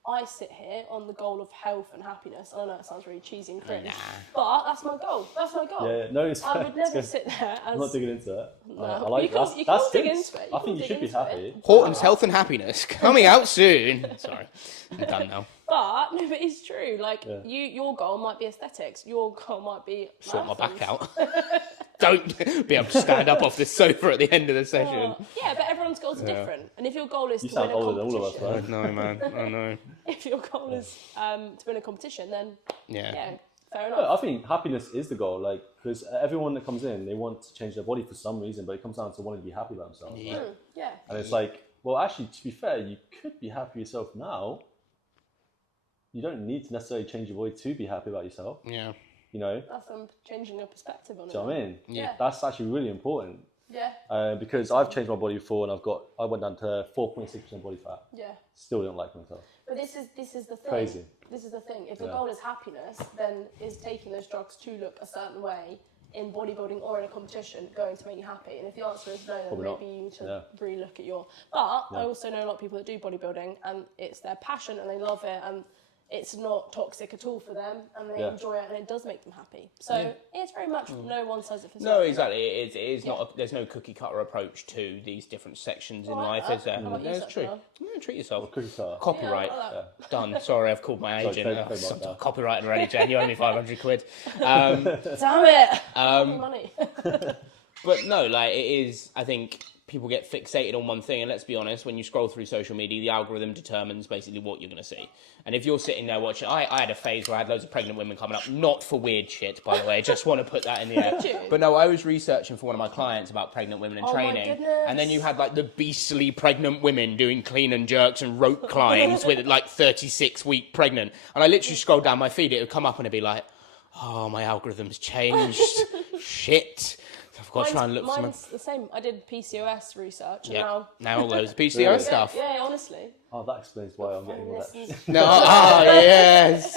I sit here on the goal of health and happiness. I know it sounds really cheesy and cringe, but that's my goal. That's my goal. Yeah, no, it's I would never sit there as... I'm not digging into it. No, I like you can't dig into it. I think you should be happy. Horton's Health and Happiness coming out soon. Sorry, I'm done now. But it's true. Like your goal might be aesthetics. Your goal might be sort my back out. Don't be able to stand up off the sofa at the end of the session. Yeah, but everyone's goals are different. And if your goal is you to sound win a older competition, than all of us, right? I know, man. I know. If your goal is to win a competition, then fair enough. I think happiness is the goal. Like, because everyone that comes in, they want to change their body for some reason, but it comes down to wanting to be happy about themselves. Yeah. Right? Yeah. And it's like, well, actually, to be fair, you could be happy with yourself now. You don't need to necessarily change your body to be happy about yourself. Yeah. You know? That's changing your perspective on it. Do you know what I mean? Yeah. That's actually really important. Yeah. Because I've changed my body before, and I went down to 4.6% body fat. Yeah. Still don't like myself. But this is the thing. Crazy. This is the thing. If the goal is happiness, then is taking those drugs to look a certain way in bodybuilding or in a competition going to make you happy? And if the answer is no, then Probably maybe not. you need to really look at your... But I also know a lot of people that do bodybuilding and it's their passion and they love it and it's not toxic at all for them and they enjoy it and it does make them happy. So it's very much no one says it for No, exactly. It is not. There's no cookie cutter approach to these different sections in life, is there? That's true. Treat yourself. Copyright. Done. Sorry, I've called my agent. Copyright already, Jen. You owe me 500 quid. Damn it! Money. But no, like it is. I think people get fixated on one thing, and let's be honest, when you scroll through social media, the algorithm determines basically what you're going to see. And if you're sitting there watching, I had a phase where I had loads of pregnant women coming up, not for weird shit, by the way, just want to put that in the air. But no, I was researching for one of my clients about pregnant women and training, and then you had like the beastly pregnant women doing clean and jerks and rope climbs with like 36-week pregnant. And I literally scrolled down my feed, it would come up and it'd be like, oh, my algorithm's changed. Shit. I've got to try and look for Mine's the same. I did PCOS research and now all those PCOS stuff. Yeah, honestly. Oh, that explains why I'm getting all that. No, yes.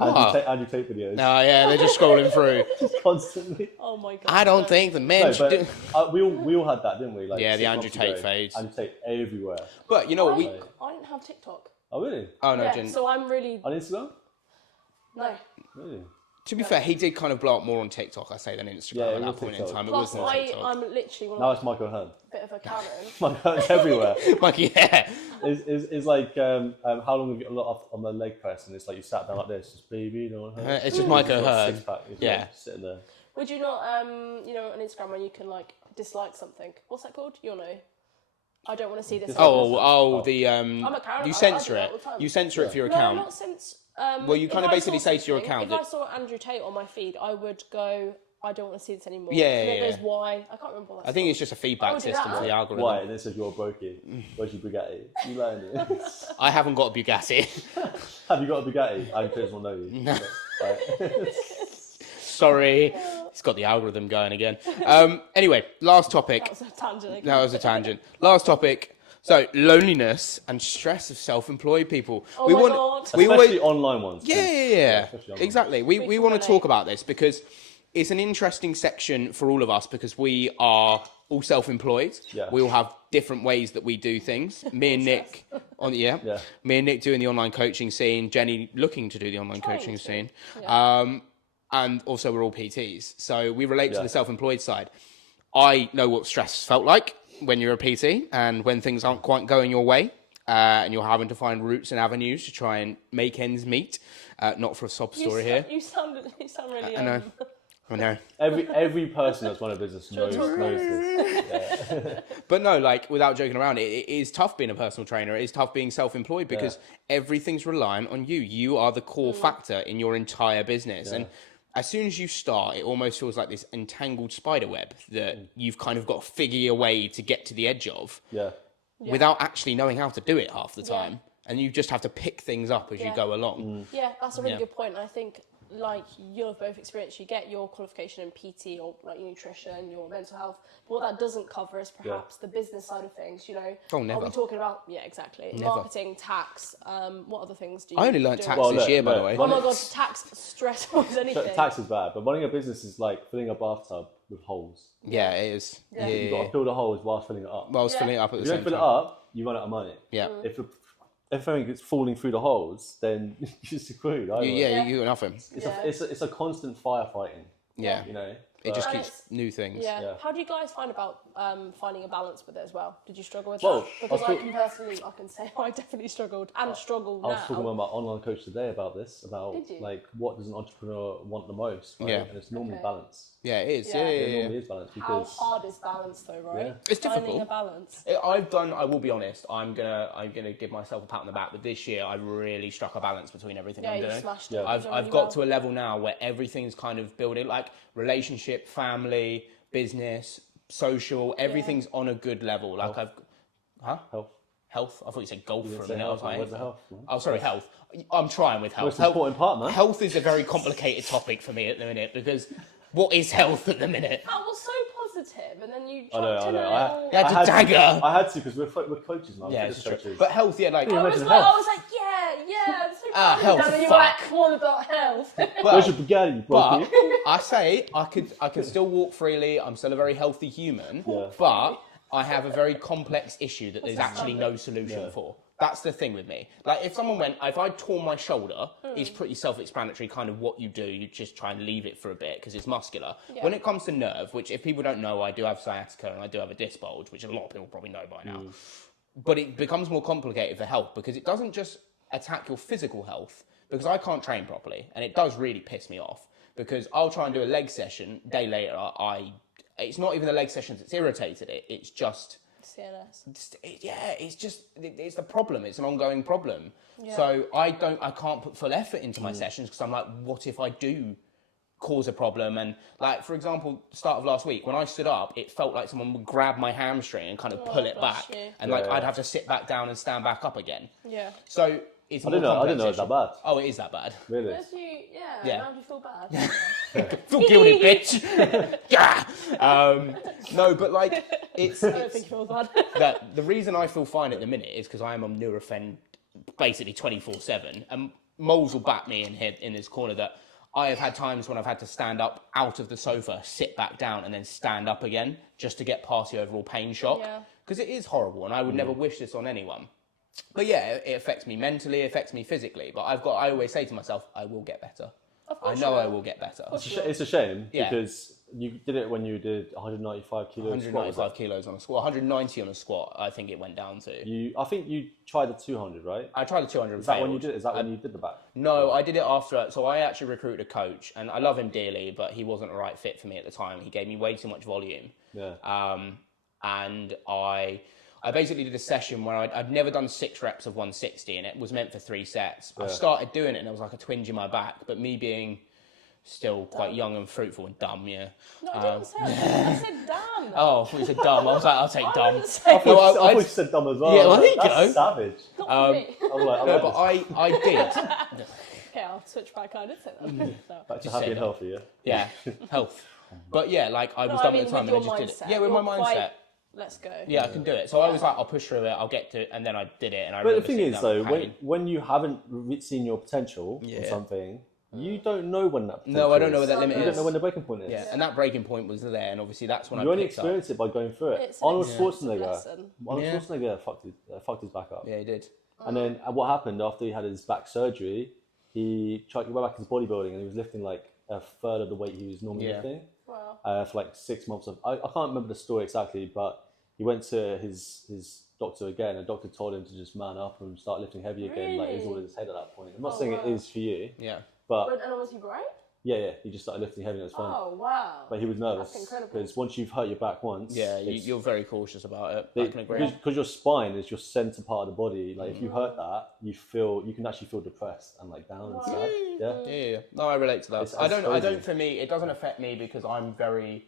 Andrew Tate videos. No, yeah, they're just scrolling through. Just constantly. Oh my god. I don't think the men should do... we all had that, didn't we? Like, yeah, the Andrew Tate phase. Andrew Tate everywhere. But you know what I didn't have TikTok. Oh, really? Oh, no, Jen. So I'm really... On Instagram? No. Really? To be fair, he did kind of blow up more on TikTok, I say, than Instagram Yeah, at that point in TikTok. time. It Plus, was more TikTok. I'm literally one Now of it's Michael Hearn. a bit of a Karen. Michael Hearn's everywhere. Like, yeah. It's like how long have you got a lot on the leg press, and it's like you sat down like this, just baby, don't hurt. It's just Michael Hearn. Six-pack, Yeah. sitting there. Would you not, you know, on Instagram when you can like dislike something? What's that called? You'll know. I don't want to see this. The I'm a Karen. you I censor do that it. all the time. You censor it for your No, account. not since. Well, you kind of if I basically saw say to your something- account If that- I saw Andrew Tate on my feed, I would go, I don't want to see this anymore. Yeah, And yeah, it goes, yeah. why? I can't remember what I think it's just a feedback do system that. for the algorithm. Why? And it says you're a brokey. Where's your Bugatti? You lying here? I haven't got a Bugatti. Have you got a Bugatti? I just want to know you. No. Right. Sorry. It's got the algorithm going again. Anyway, last topic. That was a tangent again. That was a tangent. Last topic. So, loneliness and stress of self-employed people. Oh my God. Especially online ones. Yeah. especially online. Exactly. We can want to talk relate. about this because it's an interesting section for all of us because we are all self-employed. Yeah. We all have different ways that we do things. Me and Nick Yeah. Me and Nick doing the online coaching scene. Jenny looking to do the online Trying coaching to. scene. Yeah. And also we're all PTs. So we relate to Yeah. the self-employed side. I know what stress felt like when you're a PT and when things aren't quite going your way. And you're having to find routes and avenues to try and make ends meet. Not for a sob story here. You sound really. I know. I know. Every person that's run a business knows this. Yeah. But no, like, without joking around, it is tough being a personal trainer. It is tough being self-employed because everything's reliant on you. You are the core factor in your entire business. And as soon as you start, it almost feels like this entangled spider web that you've kind of got to figure your way to get to the edge of Yeah. without actually knowing how to do it half the time. And you just have to pick things up as you Yeah. go along. Yeah, that's a really Yeah. good point. And I think, like, you'll have both experienced, you get your qualification in PT or like nutrition, your mental health. But what that doesn't cover is perhaps the business side of things. You know, Oh, never. Are we talking about? Yeah, exactly. Never. Marketing, tax. What other things do you? I only learnt do? tax Well, this look, year, by the look, way. Oh my god, tax stress more than anything. Tax is bad, but running a business is like filling a bathtub with holes. Yeah, it is. Yeah. Yeah. You've got to fill the holes whilst filling it up. Well, I was Yeah. filling it up at If the you same don't fill time. it up, you run out of money. Yeah. If everything is falling through the holes, then you're screwed. You got nothing. It's a constant firefighting. Yeah. You know. It just And keeps it's- new things. Yeah. Yeah. How do you guys find about finding a balance with it as well? Did you struggle with Well, that? Because I I can personally, I can say I definitely struggled and struggle I now. was talking with my online coach today about this, about Did you? like what does an entrepreneur want the most, right? Yeah. And it's normally Okay. balance. Yeah, it is. Yeah. Yeah, It yeah, normally yeah. is balance How because hard is balance though, right? Yeah. It's Finding difficult. a balance. I will be honest, I'm gonna give myself a pat on the back, but this year I really struck a balance between everything Yeah, I'm you doing. smashed it. Yeah. You've I've done I've really got well. to a level now where everything's kind of building, like relationship, family, business, social, everything's on a good level. Like Health. I thought you said golf for a minute. I was like, Where's the health? Man? oh, sorry, health. I'm trying with health. It's an important part, man. Health is a very complicated topic for me at the minute because what is health at the minute? That was so positive, and then you I know. jumped in a You little... had to dagger. I had to because we're coaches now. Yeah, fitness it's true. coaches. But health, yeah, like I was imagine like, health. I'm so Ah, proud of you. health, And then you fuck. were like, what about health? Where's your Bugatti, you But broke? I say I can still walk freely. I'm still a very healthy human. Yeah. But I have a very complex issue that there's actually no solution Yeah. for. That's the thing with me. Like if I tore my shoulder, it's pretty self-explanatory kind of what you do. You just try and leave it for a bit because it's muscular. Yeah. When it comes to nerve, which if people don't know, I do have sciatica and I do have a disc bulge, which a lot of people probably know by now. But it becomes more complicated for health because it doesn't just attack your physical health, because I can't train properly, and it does really piss me off because I'll try and do a leg session, day later it's not even the leg sessions that's irritated it, it's just CNS. it's the problem. It's an ongoing problem. Yeah. So I can't put full effort into my sessions because I'm like, what if I do cause a problem? And like, for example, start of last week, when I stood up, it felt like someone would grab my hamstring and kind of pull it bless back. you. And like, I'd have to sit back down and stand back up again. Yeah. So it's I didn't know it was that bad. Oh, it is that bad. Really? Yes, Yeah. now do you feel bad? Feel guilty, bitch. Yeah. No, but like, it's I don't think you feel bad. that the reason I feel fine at the minute is because I am on Nurofen basically 24/7, and Moles will back me in this corner that I have had times when I've had to stand up out of the sofa, sit back down, and then stand up again just to get past the overall pain shock. Yeah. Because it is horrible, and I would never wish this on anyone. But yeah, it affects me mentally, it affects me physically. But I always say to myself, I will get better. Of I course know you I will get better. It's a shame Yeah. because you did it when you did 195 kilos. 195 kilos on a squat, 190 on a squat. I think it went down to. I think you tried the 200, right? I tried the 200. Is that when you did? Is that when you did the back? No, I did it after. So I actually recruited a coach, and I love him dearly, but he wasn't the right fit for me at the time. He gave me way too much volume. Yeah. And I basically did a session where I'd never done 6 reps of 160, and it was meant for 3 sets. I started doing it, and there was like a twinge in my back, but me being still quite young and fruitful and dumb, yeah. No, I didn't say that. I said dumb. Oh, I thought you said dumb. I was like, I'll take dumb. didn't say I thought you said dumb as well. Yeah, well, there you That's go. savage. Not for me. I'm like, No, but I did. Okay, I'll switch back. I did say that. So. back to Just happy say and that. healthy, yeah. Yeah, health. But yeah, like I was No, dumb I at mean, the time, with and I your just did it. mindset. Yeah, with my You're mindset. quite- Let's go. Yeah, I can do it. So I was like, I'll push through it. I'll get to it, and then I did it. And I. But the remember thing sitting is, down though, with pain. when you haven't seen your potential in Yeah. something, you don't know when that potential No, I don't know is. where that limit You is. don't know when the breaking point is. Yeah, and that breaking point was there, and obviously that's when You I only picked up. experience it by going through it. It's an Arnold expensive Schwarzenegger. lesson. Arnold Yeah. Schwarzenegger fucked his back up. Yeah, he did. And then what happened after he had his back surgery? He went back to his bodybuilding and he was lifting like a third of the weight he was normally lifting Wow. for like 6 months. I can't remember the story exactly, but he went to his doctor again. And the doctor told him to just man up and start lifting heavy again. Like he was all in his head at that point. I'm not saying wow. it is for you, Yeah. but And was he great? yeah, he just started lifting heavy and it was fine. Oh, wow. But he was nervous That's incredible. because once you've hurt your back once, Yeah, it's- you're very cautious about it. I can agree. because your spine is your center part of the body. Like if you hurt that, you can actually feel depressed and like down and sad. Yeah. Yeah. No, I relate to that. It's I don't. crazy. For me, it doesn't affect me because I'm very.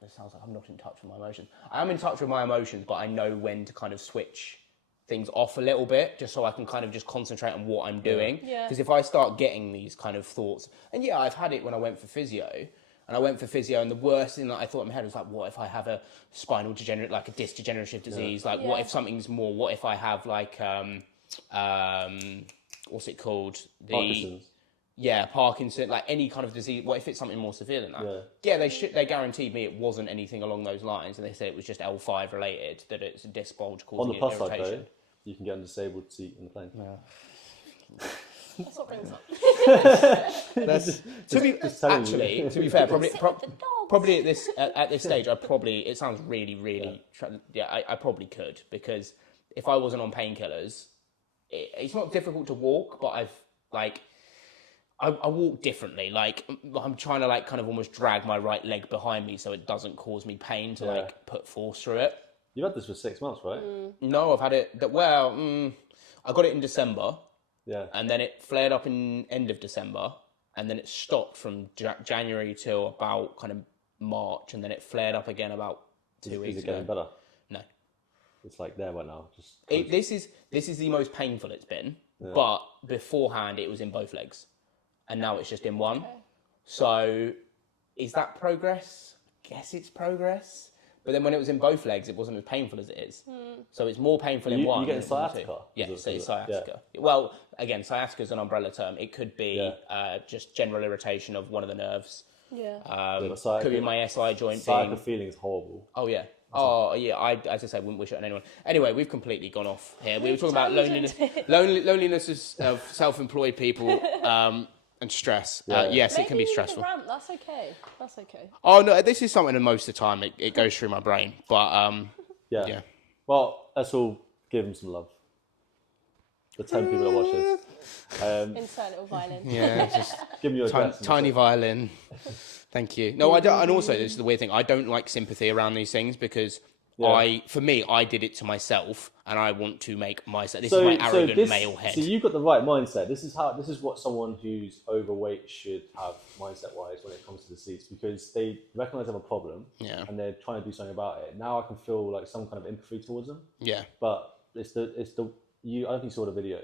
This sounds like I'm not in touch with my emotions. I am in touch with my emotions, but I know when to kind of switch things off a little bit, just so I can kind of just concentrate on what I'm doing. Yeah. Because if I start getting these kind of thoughts, and yeah, I've had it when I went for physio. And I went for physio, and the worst thing that I thought in my head was like, what if I have a spinal degenerate, like a disc degenerative disease? Like, what if something's more? What if I have like, what's it called? Parkinson's. Yeah, Parkinson, like any kind of disease. What if it's something more severe than that? Yeah, they guaranteed me it wasn't anything along those lines, and they said it was just L5 related, that it's a disc bulge On causing the plus side, irritation. though, you can get a disabled seat in the plane. That's what brings up. To be fair, probably Sit with the dogs. probably at this stage, it sounds really I probably could, because if I wasn't on painkillers, it's not difficult to walk, but I walk differently. Like I'm trying to like kind of almost drag my right leg behind me so it doesn't cause me pain to like put force through it. You've had this for 6 months, right? No, I've had it. I got it in December. Yeah. And then it flared up in end of December, and then it stopped from January till about kind of March, and then it flared up again about 2 weeks Is it ago. getting better? No. It's like there right now. Just This is the most painful it's been, but beforehand it was in both legs, and now it's just in one. Okay. So, is that progress? Guess it's progress. But then when it was in both legs, it wasn't as painful as it is. So it's more painful in You- one. you getting than it is in two. sciatica? Yeah, Is so it- it's is it- sciatica. Well, again, sciatica is an umbrella term. It could be Yeah. just general irritation of one of the nerves. Yeah. but sciatica- Could be my SI joint sciatica being. feeling is horrible. Oh yeah. Oh yeah. As I say, wouldn't wish it on anyone. Anyway, we've completely gone off here. We were talking about loneliness. Loneliness of self-employed people and stress. Yes, it can be Maybe stressful. the ramp, that's okay. That's okay. Oh no, this is something that most of the time it goes through my brain. But Yeah. Yeah. Well, let's all give him some love. The 10 people that watch this. Insert little violin. yeah, just Give me your address. tiny violin. Thank you. No, I don't. And also, this is the weird thing. I don't like sympathy around these things because for me, I did it to myself, and I want to make myself. This is my arrogant male head. So you've got the right mindset. This is what someone who's overweight should have mindset-wise when it comes to the seats, because they recognise they have a problem and they're trying to do something about it. Now I can feel like some kind of empathy towards them. Yeah. But I don't think you saw the video,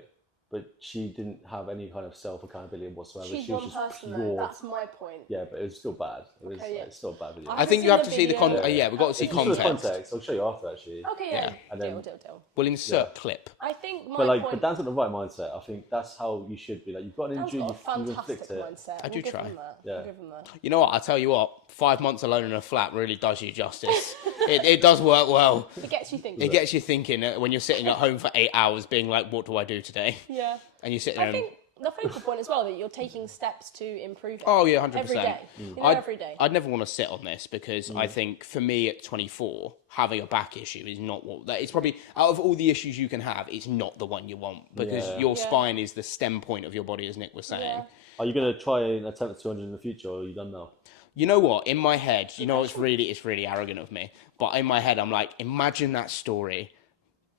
but she didn't have any kind of self-accountability whatsoever. She's she was one just person pure. though, that's my point. Yeah, but it was still bad. It was Okay, yeah. it's still a bad video. I think you have to see the video. context. We've got to see If you saw the context. context. I'll show you after actually. Okay, yeah. And then- Deal. We'll insert clip. I think my But point... Dan's got the right mindset. I think that's how you should be. Like you've got an Dan's injury, got a you fantastic inflict it. mindset. I do We'll give try. him that. Yeah. We'll give him that. You know what? I'll tell you what. 5 months alone in a flat really does you justice. It does work well. It gets you thinking. It gets you thinking when you're sitting at home for 8 hours, being like, "What do I do today?" Yeah. And you sit I there. think the focal point as well, that you're taking steps to improve it. Oh yeah, 100%. Every day. You know, every day. I'd never want to sit on this because I think for me at 24, having a back issue is not it's probably out of all the issues you can have, it's not the one you want because your spine is the stem point of your body, as Nick was saying. Yeah. Are you going to try and attempt 200 in the future, or are you done now? You know what? In my head, you know, it's really arrogant of me, but in my head, I'm like, imagine that story.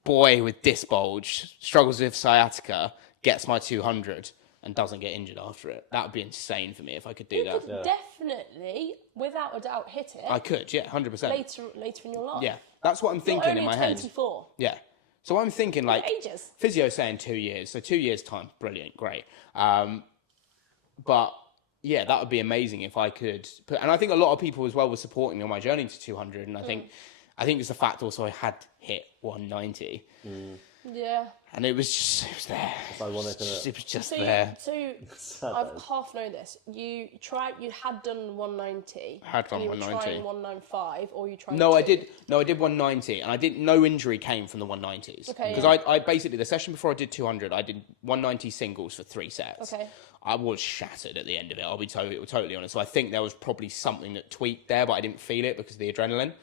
Boy with disc bulge, struggles with sciatica, gets my 200 and doesn't get injured after it. That would be insane for me if I could do that. You could definitely, without a doubt, hit it. I could, yeah, 100%. Later in your life. Yeah, that's what I'm thinking in my head. 24. Yeah. So I'm thinking like Ages. physio saying 2 years, so 2 years time, brilliant, great. But yeah, that would be amazing if I could put. And I think a lot of people as well were supporting me on my journey to 200, and I think it's the fact also I had hit 190. Yeah. And it was there. It's ironic, isn't it? It was just there. So I've half known this. You had done 190. Had done and you were 190. trying 195, or you tried. No, I did 190, and I didn't. No injury came from the 190s. Okay. Because I basically the session before I did 200, I did 190 singles for 3 sets. Okay. I was shattered at the end of it. I'll be totally honest. So I think there was probably something that tweaked there, but I didn't feel it because of the adrenaline.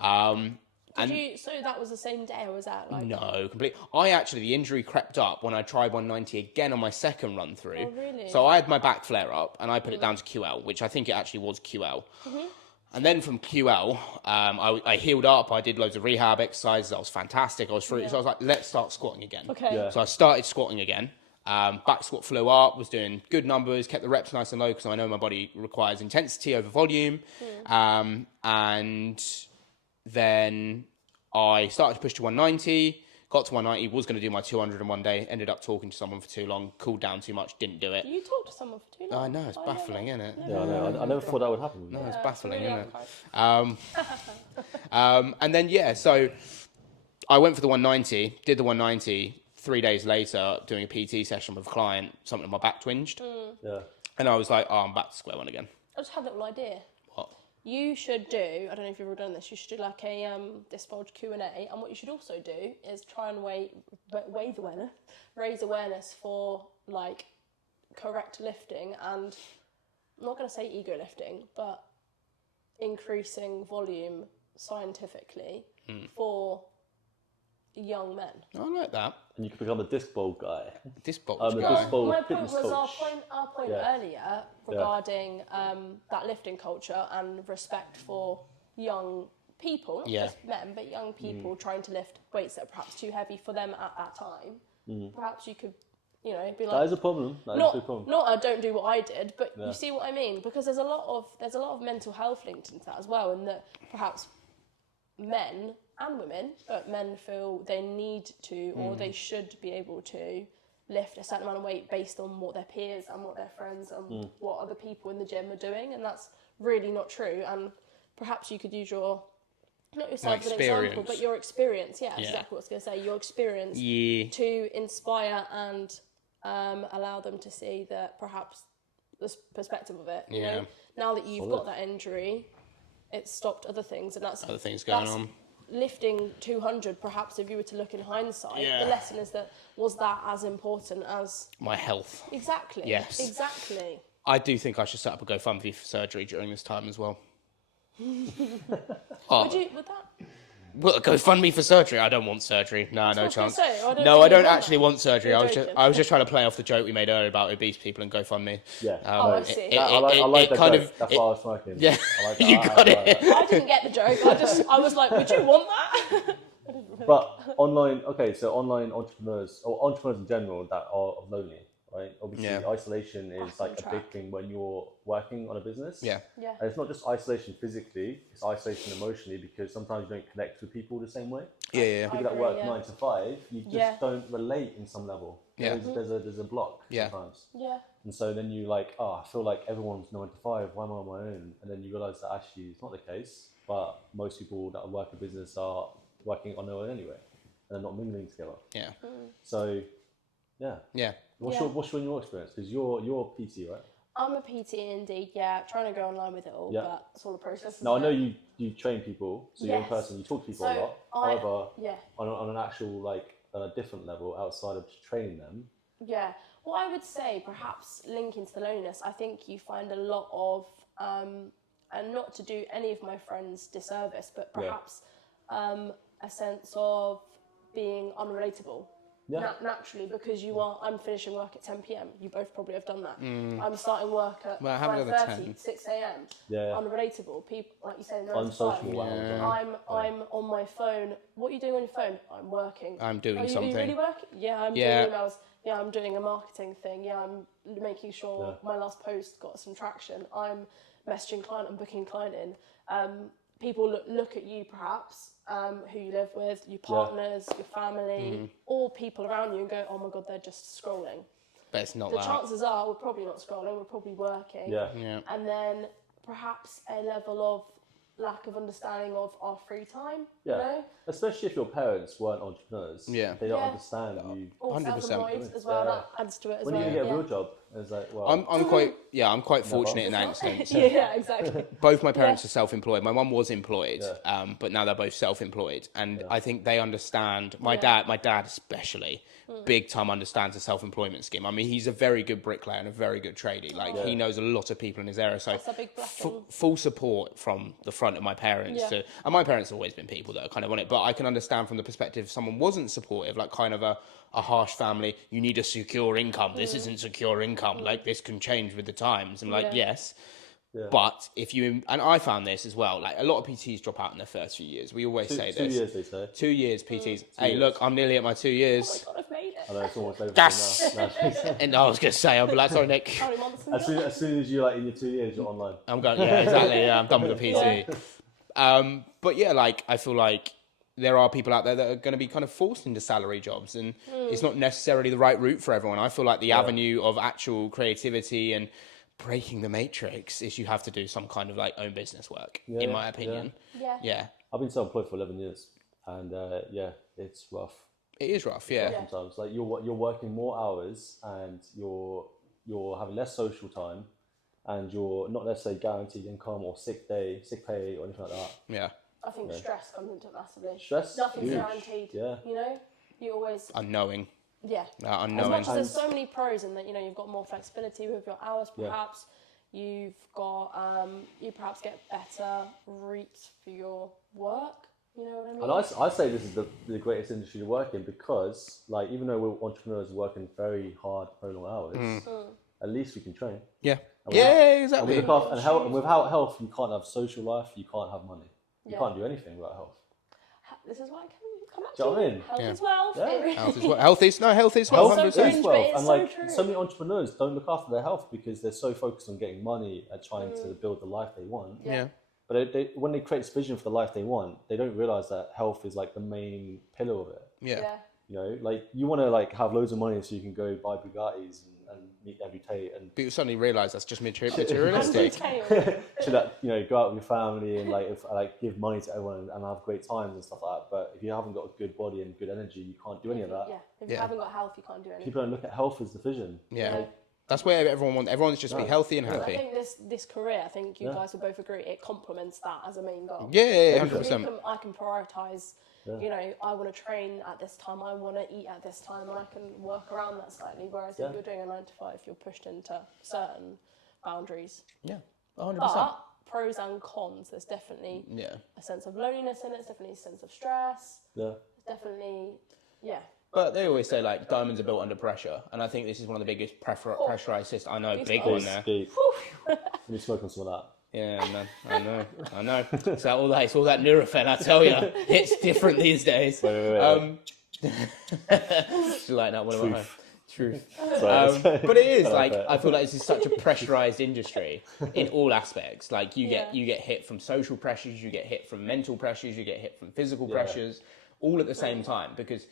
So that was the same day, or was that like? No, complete. The injury crept up when I tried 190 again on my second run through. Oh, really? So I had my back flare up and I put it down to QL, which I think it actually was QL. And then from QL, I healed up. I did loads of rehab exercises. That was fantastic. I was through it. So I was like, let's start squatting again. Okay. Yeah. So I started squatting again. Back squat flew up, was doing good numbers, kept the reps nice and low because I know my body requires intensity over volume. And then I started to push to 190, got to 190, was going to do my 200 in one day, ended up talking to someone for too long, cooled down too much, didn't do it. You talked to someone for too long. I know, it's baffling, isn't it? Yeah, I know. I never thought that would happen. No, it's baffling, really isn't it? And then, so I went for the 190, did the 190, 3 days later, doing a PT session with a client, something in my back twinged. Yeah. And I was like, I'm back to square one again. I just had a little idea. What? You should do, I don't know if you've ever done this, you should do like a disc bulge Q&A, and what you should also do is try and raise awareness for like correct lifting, and I'm not going to say ego lifting, but increasing volume scientifically for young men. I like that. And you could become a disc bulge guy. Disc bulge The guy. disc bulge My point fitness was coach. our point earlier regarding that lifting culture and respect for young people, not just men, but young people trying to lift weights that are perhaps too heavy for them at that time. Perhaps you could, be like, That is a problem. That is a big problem. not I don't do what I did, but you see what I mean? Because there's a lot of mental health linked into that as well, and that perhaps men and women, but men feel they need to or they should be able to lift a certain amount of weight based on what their peers and what their friends and what other people in the gym are doing, and that's really not true. And perhaps you could use not yourself as an example, but your experience, exactly what I was going to say, your experience to inspire and allow them to see that perhaps the perspective of it. You know? Now that you've got that injury, it's stopped other things, and that's Other things going on. Lifting 200, perhaps if you were to look in hindsight, the lesson is that was that as important as My health. exactly. Yes. Exactly. I do think I should set up a GoFundMe for surgery during this time as well. Would that? Well, GoFundMe for surgery? I don't want surgery. No, no what I was chance. gonna say, I don't No, think I you don't want actually that. want surgery. You're I was joking. just trying to play off the joke we made earlier about obese people and GoFundMe. Yeah. Oh, I see. I like that kind joke. of- That's why I was smoking. Yeah, I like that. you I got like it. that. I didn't get the joke. I was like, would you want that? But online entrepreneurs, or entrepreneurs in general that are lonely, right? Obviously, isolation is like a big thing when you're working on a business. Yeah. Yeah. And it's not just isolation physically, it's isolation emotionally, because sometimes you don't connect with people the same way. Yeah. People that agree, work yeah. 9 to 5, you just don't relate in some level. Yeah. There's a block sometimes. Yeah. And so then you like, I feel like everyone's 9 to 5, why am I on my own? And then you realise that actually it's not the case, but most people that work a business are working on their own anyway, and they're not mingling together. Yeah. So, yeah. Yeah. What's your experience? Because you're PT, right? I'm a PT indeed, trying to go online with it all, but it's all a process. Now, I isn't know it? you train people, so you're in Yes. person, you talk to people So a lot. However, yeah. on an actual, like, on a different level, outside of just training them, Yeah. Well, I would say perhaps linking to the loneliness, I think you find a lot of, and not to do any of my friends disservice, but perhaps a sense of being unrelatable. Yeah. Naturally, because I'm finishing work at 10 p.m. You both probably have done that. I'm starting work at Well, I haven't done the 5:30, 10. 6 a.m. Yeah. Unrelatable. People, like you said, 9 to 5. Unsociable. I'm on my phone. What are you doing on your phone? I'm working. I'm doing Are you something. really working? Yeah, I'm Yeah. doing emails. Yeah, I'm doing a marketing thing. Yeah, I'm making sure my last post got some traction. I'm messaging client. I'm booking client in. People look at you perhaps, who you live with, your partners, your family, or people around you and go, oh my God, they're just scrolling. But it's not The that. chances are we're probably not scrolling, we're probably working. Yeah. Yeah. And then perhaps a level of lack of understanding of our free time, Yeah. you know? Especially if your parents weren't entrepreneurs. Yeah. They don't Yeah. understand you. Or 100%. self-employed as well, Yeah. that adds to it as When well. are you going to get a real job? It's like, well, I'm quite fortunate in that instance. Yeah, exactly. Both my parents are self-employed. My mum was employed, Yeah. but now they're both self-employed, and I think they understand. My dad especially, big time understands the self-employment scheme. I mean, he's a very good bricklayer and a very good tradie. Like he knows a lot of people in his area. So That's a big blessing. full support from the front of my parents. Yeah. And my parents have always been people that are kind of on it, but I can understand from the perspective if someone wasn't supportive, like kind of a harsh family, you need a secure income. This isn't secure income. Like this can change with the times. I'm like, yes. But if you, and I found this as well, like a lot of PTs drop out in their first few years. We always say two this. years, they say. 2 years PTs. Hey, years. look, I'm nearly at my 2 years. Oh my God, I've made it. I know it's almost over Yes. now. And I was going to say, I'll be like, sorry, Nick. How many months As soon as you're like in your 2 years, you're online. I'm going, yeah, exactly. Yeah, I'm done with the PT. But yeah, like, I feel like there are people out there that are going to be kind of forced into salary jobs, and it's not necessarily the right route for everyone. I feel like the avenue of actual creativity and breaking the matrix is you have to do some kind of like own business work, in my opinion. Yeah. I've been self-employed for 11 years, and it's rough. It is rough, yeah. Sometimes, like you're working more hours, and you're having less social time, and you're not necessarily guaranteed income or sick pay or anything like that. Yeah. I think stress comes into it massively. Stress, Nothing's huge. guaranteed. Yeah. You know, you always. Unknowing. Yeah. As Unknowing. much as there's so many pros in that, you know, you've got more flexibility with your hours, perhaps. You've got, you perhaps get better reach for your work. You know what I mean? And I say this is the greatest industry to work in because, like, even though we're entrepreneurs working very hard, very long hours, at least we can train. Yeah. And Exactly. And, and without health, you can't have social life, you can't have money. You can't do anything without health. This is why I can come back Do you know what I mean? Health is wealth. Yeah. It really Health is well. Health is well. Health is 100%. so cringe, but Well, it's and so like true. so many entrepreneurs don't look after their health because they're so focused on getting money and trying to build the life they want. Yeah. But when they create this vision for the life they want, they don't realize that health is like the main pillar of it. Yeah. You know, like you want to like have loads of money so you can go buy Bugattis and meet Andrew Tate and But you suddenly realise that's just materialistic. should that, you know, go out with your family and like give money to everyone and have great times and stuff like that. But if you haven't got a good body and good energy, you can't do any of that. Yeah. If you haven't got health, you can't do anything. People don't look at health as the vision. Yeah. That's where everyone's just to be healthy and I happy. think this career, I think you guys will both agree, it complements that as a main goal. Yeah, So 100%. I can prioritise, you know, I want to train at this time, I want to eat at this time, and I can work around that slightly. Whereas if you're doing a 9 to 5, you're pushed into certain boundaries. Yeah, 100%. But pros and cons, there's definitely Yeah. a sense of loneliness in it, there's definitely a sense of stress, Yeah. there's definitely, yeah. But they always say like diamonds are built under pressure, and I think this is one of the biggest pressurized systems. I know, big one there. Deep. Let me smoke on some of that. Yeah, man. I know. It's all that Nurofen, I tell you, it's different these days. Wait. Just lighting up one of my truth. Sorry. But it is like I feel like this is such a pressurized industry in all aspects. Like you get hit from social pressures, you get hit from mental pressures, you get hit from physical pressures, all at the same time because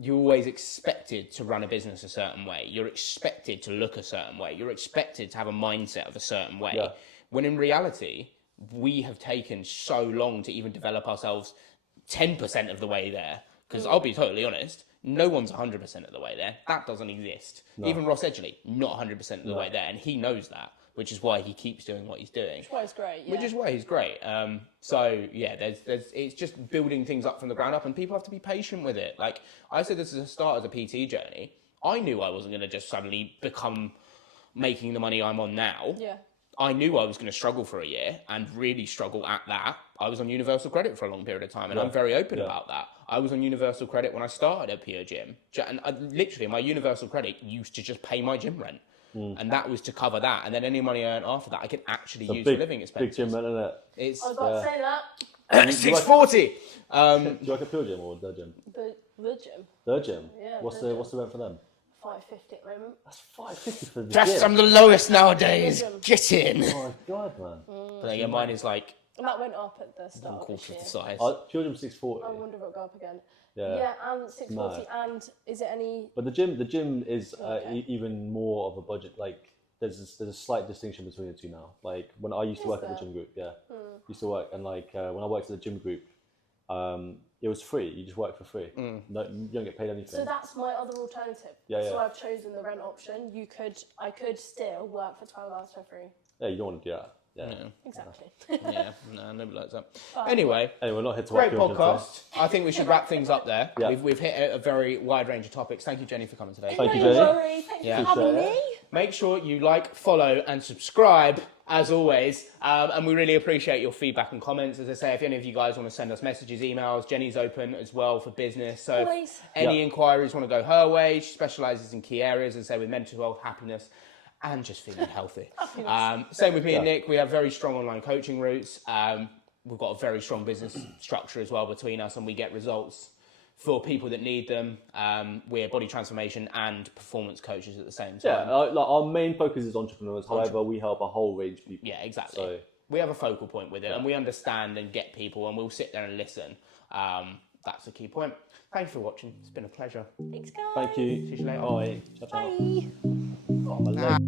you're always expected to run a business a certain way. You're expected to look a certain way. You're expected to have a mindset of a certain way. Yeah. When in reality, we have taken so long to even develop ourselves 10% of the way there. Because I'll be totally honest, no one's 100% of the way there. That doesn't exist. No. Even Ross Edgley, not 100% of the way there. And he knows that, which is why he keeps doing what he's doing. Which is why he's great, yeah. Which is why he's great. So, yeah, it's just building things up from the ground up, and people have to be patient with it. Like, I said this is a start as a PT journey. I knew I wasn't going to just suddenly become making the money I'm on now. Yeah. I knew I was going to struggle for a year and really struggle at that. I was on universal credit for a long period of time, and I'm very open about that. I was on universal credit when I started at Pure Gym. And literally, my universal credit used to just pay my gym rent. And that was to cover that. And then any money I earned after that, I could actually use for living expenses. Big gym rent, isn't it? It's I was about to say that. 640. Do you like a Pure Gym or the gym? The gym. The gym? Yeah, What's the the rent for them? $5.50 at the moment. That's $5.50 for the That's gym. some of the lowest nowadays. Get in. Oh my god, man. But yeah, mine is like And that went up at the start of this quarter year. of the size. Pure Gym $6.40. I wonder if it'll go up again. Yeah. Yeah, and $6.40. Mad. And is it any? But the gym is Okay. even more of a budget. Like there's a slight distinction between the two now. Like when I used to Is work at the there? gym group, used to work, and like when I worked at the gym group, it was free. You just work for free. No, you don't get paid anything. So that's my other alternative. Yeah, So yeah. I've chosen the rent option. I could still work for 12 hours for free. Yeah, you don't want to do that. Yeah. Exactly. Yeah, no, nobody likes that. Anyway, Anyway, we're not here to great work podcast. I think we should wrap things up there. Yeah. We've hit a very wide range of topics. Thank you, Jenny, for coming today. Thank you, No Jenny. worries. Thanks Yeah. for having Appreciate me. Make sure you like, follow, and subscribe, as always. And we really appreciate your feedback and comments. As I say, if any of you guys want to send us messages, emails, Jenny's open as well for business. So Always. if any inquiries want to go her way, she specialises in key areas, as I say, with mental health, happiness, and just feeling healthy. Same with me and Nick. We have very strong online coaching routes. We've got a very strong business structure as well between us, and we get results for people that need them. We're body transformation and performance coaches at the same time. Yeah, like our main focus is entrepreneurs. However, we help a whole range of people. Yeah, exactly. So we have a focal point with it, and we understand and get people, and we'll sit there and listen. That's the key point. Thank you for watching. It's been a pleasure. Thanks, guys. thank you. See you later. Bye. Ciao, ciao. Bye. Oh, my leg.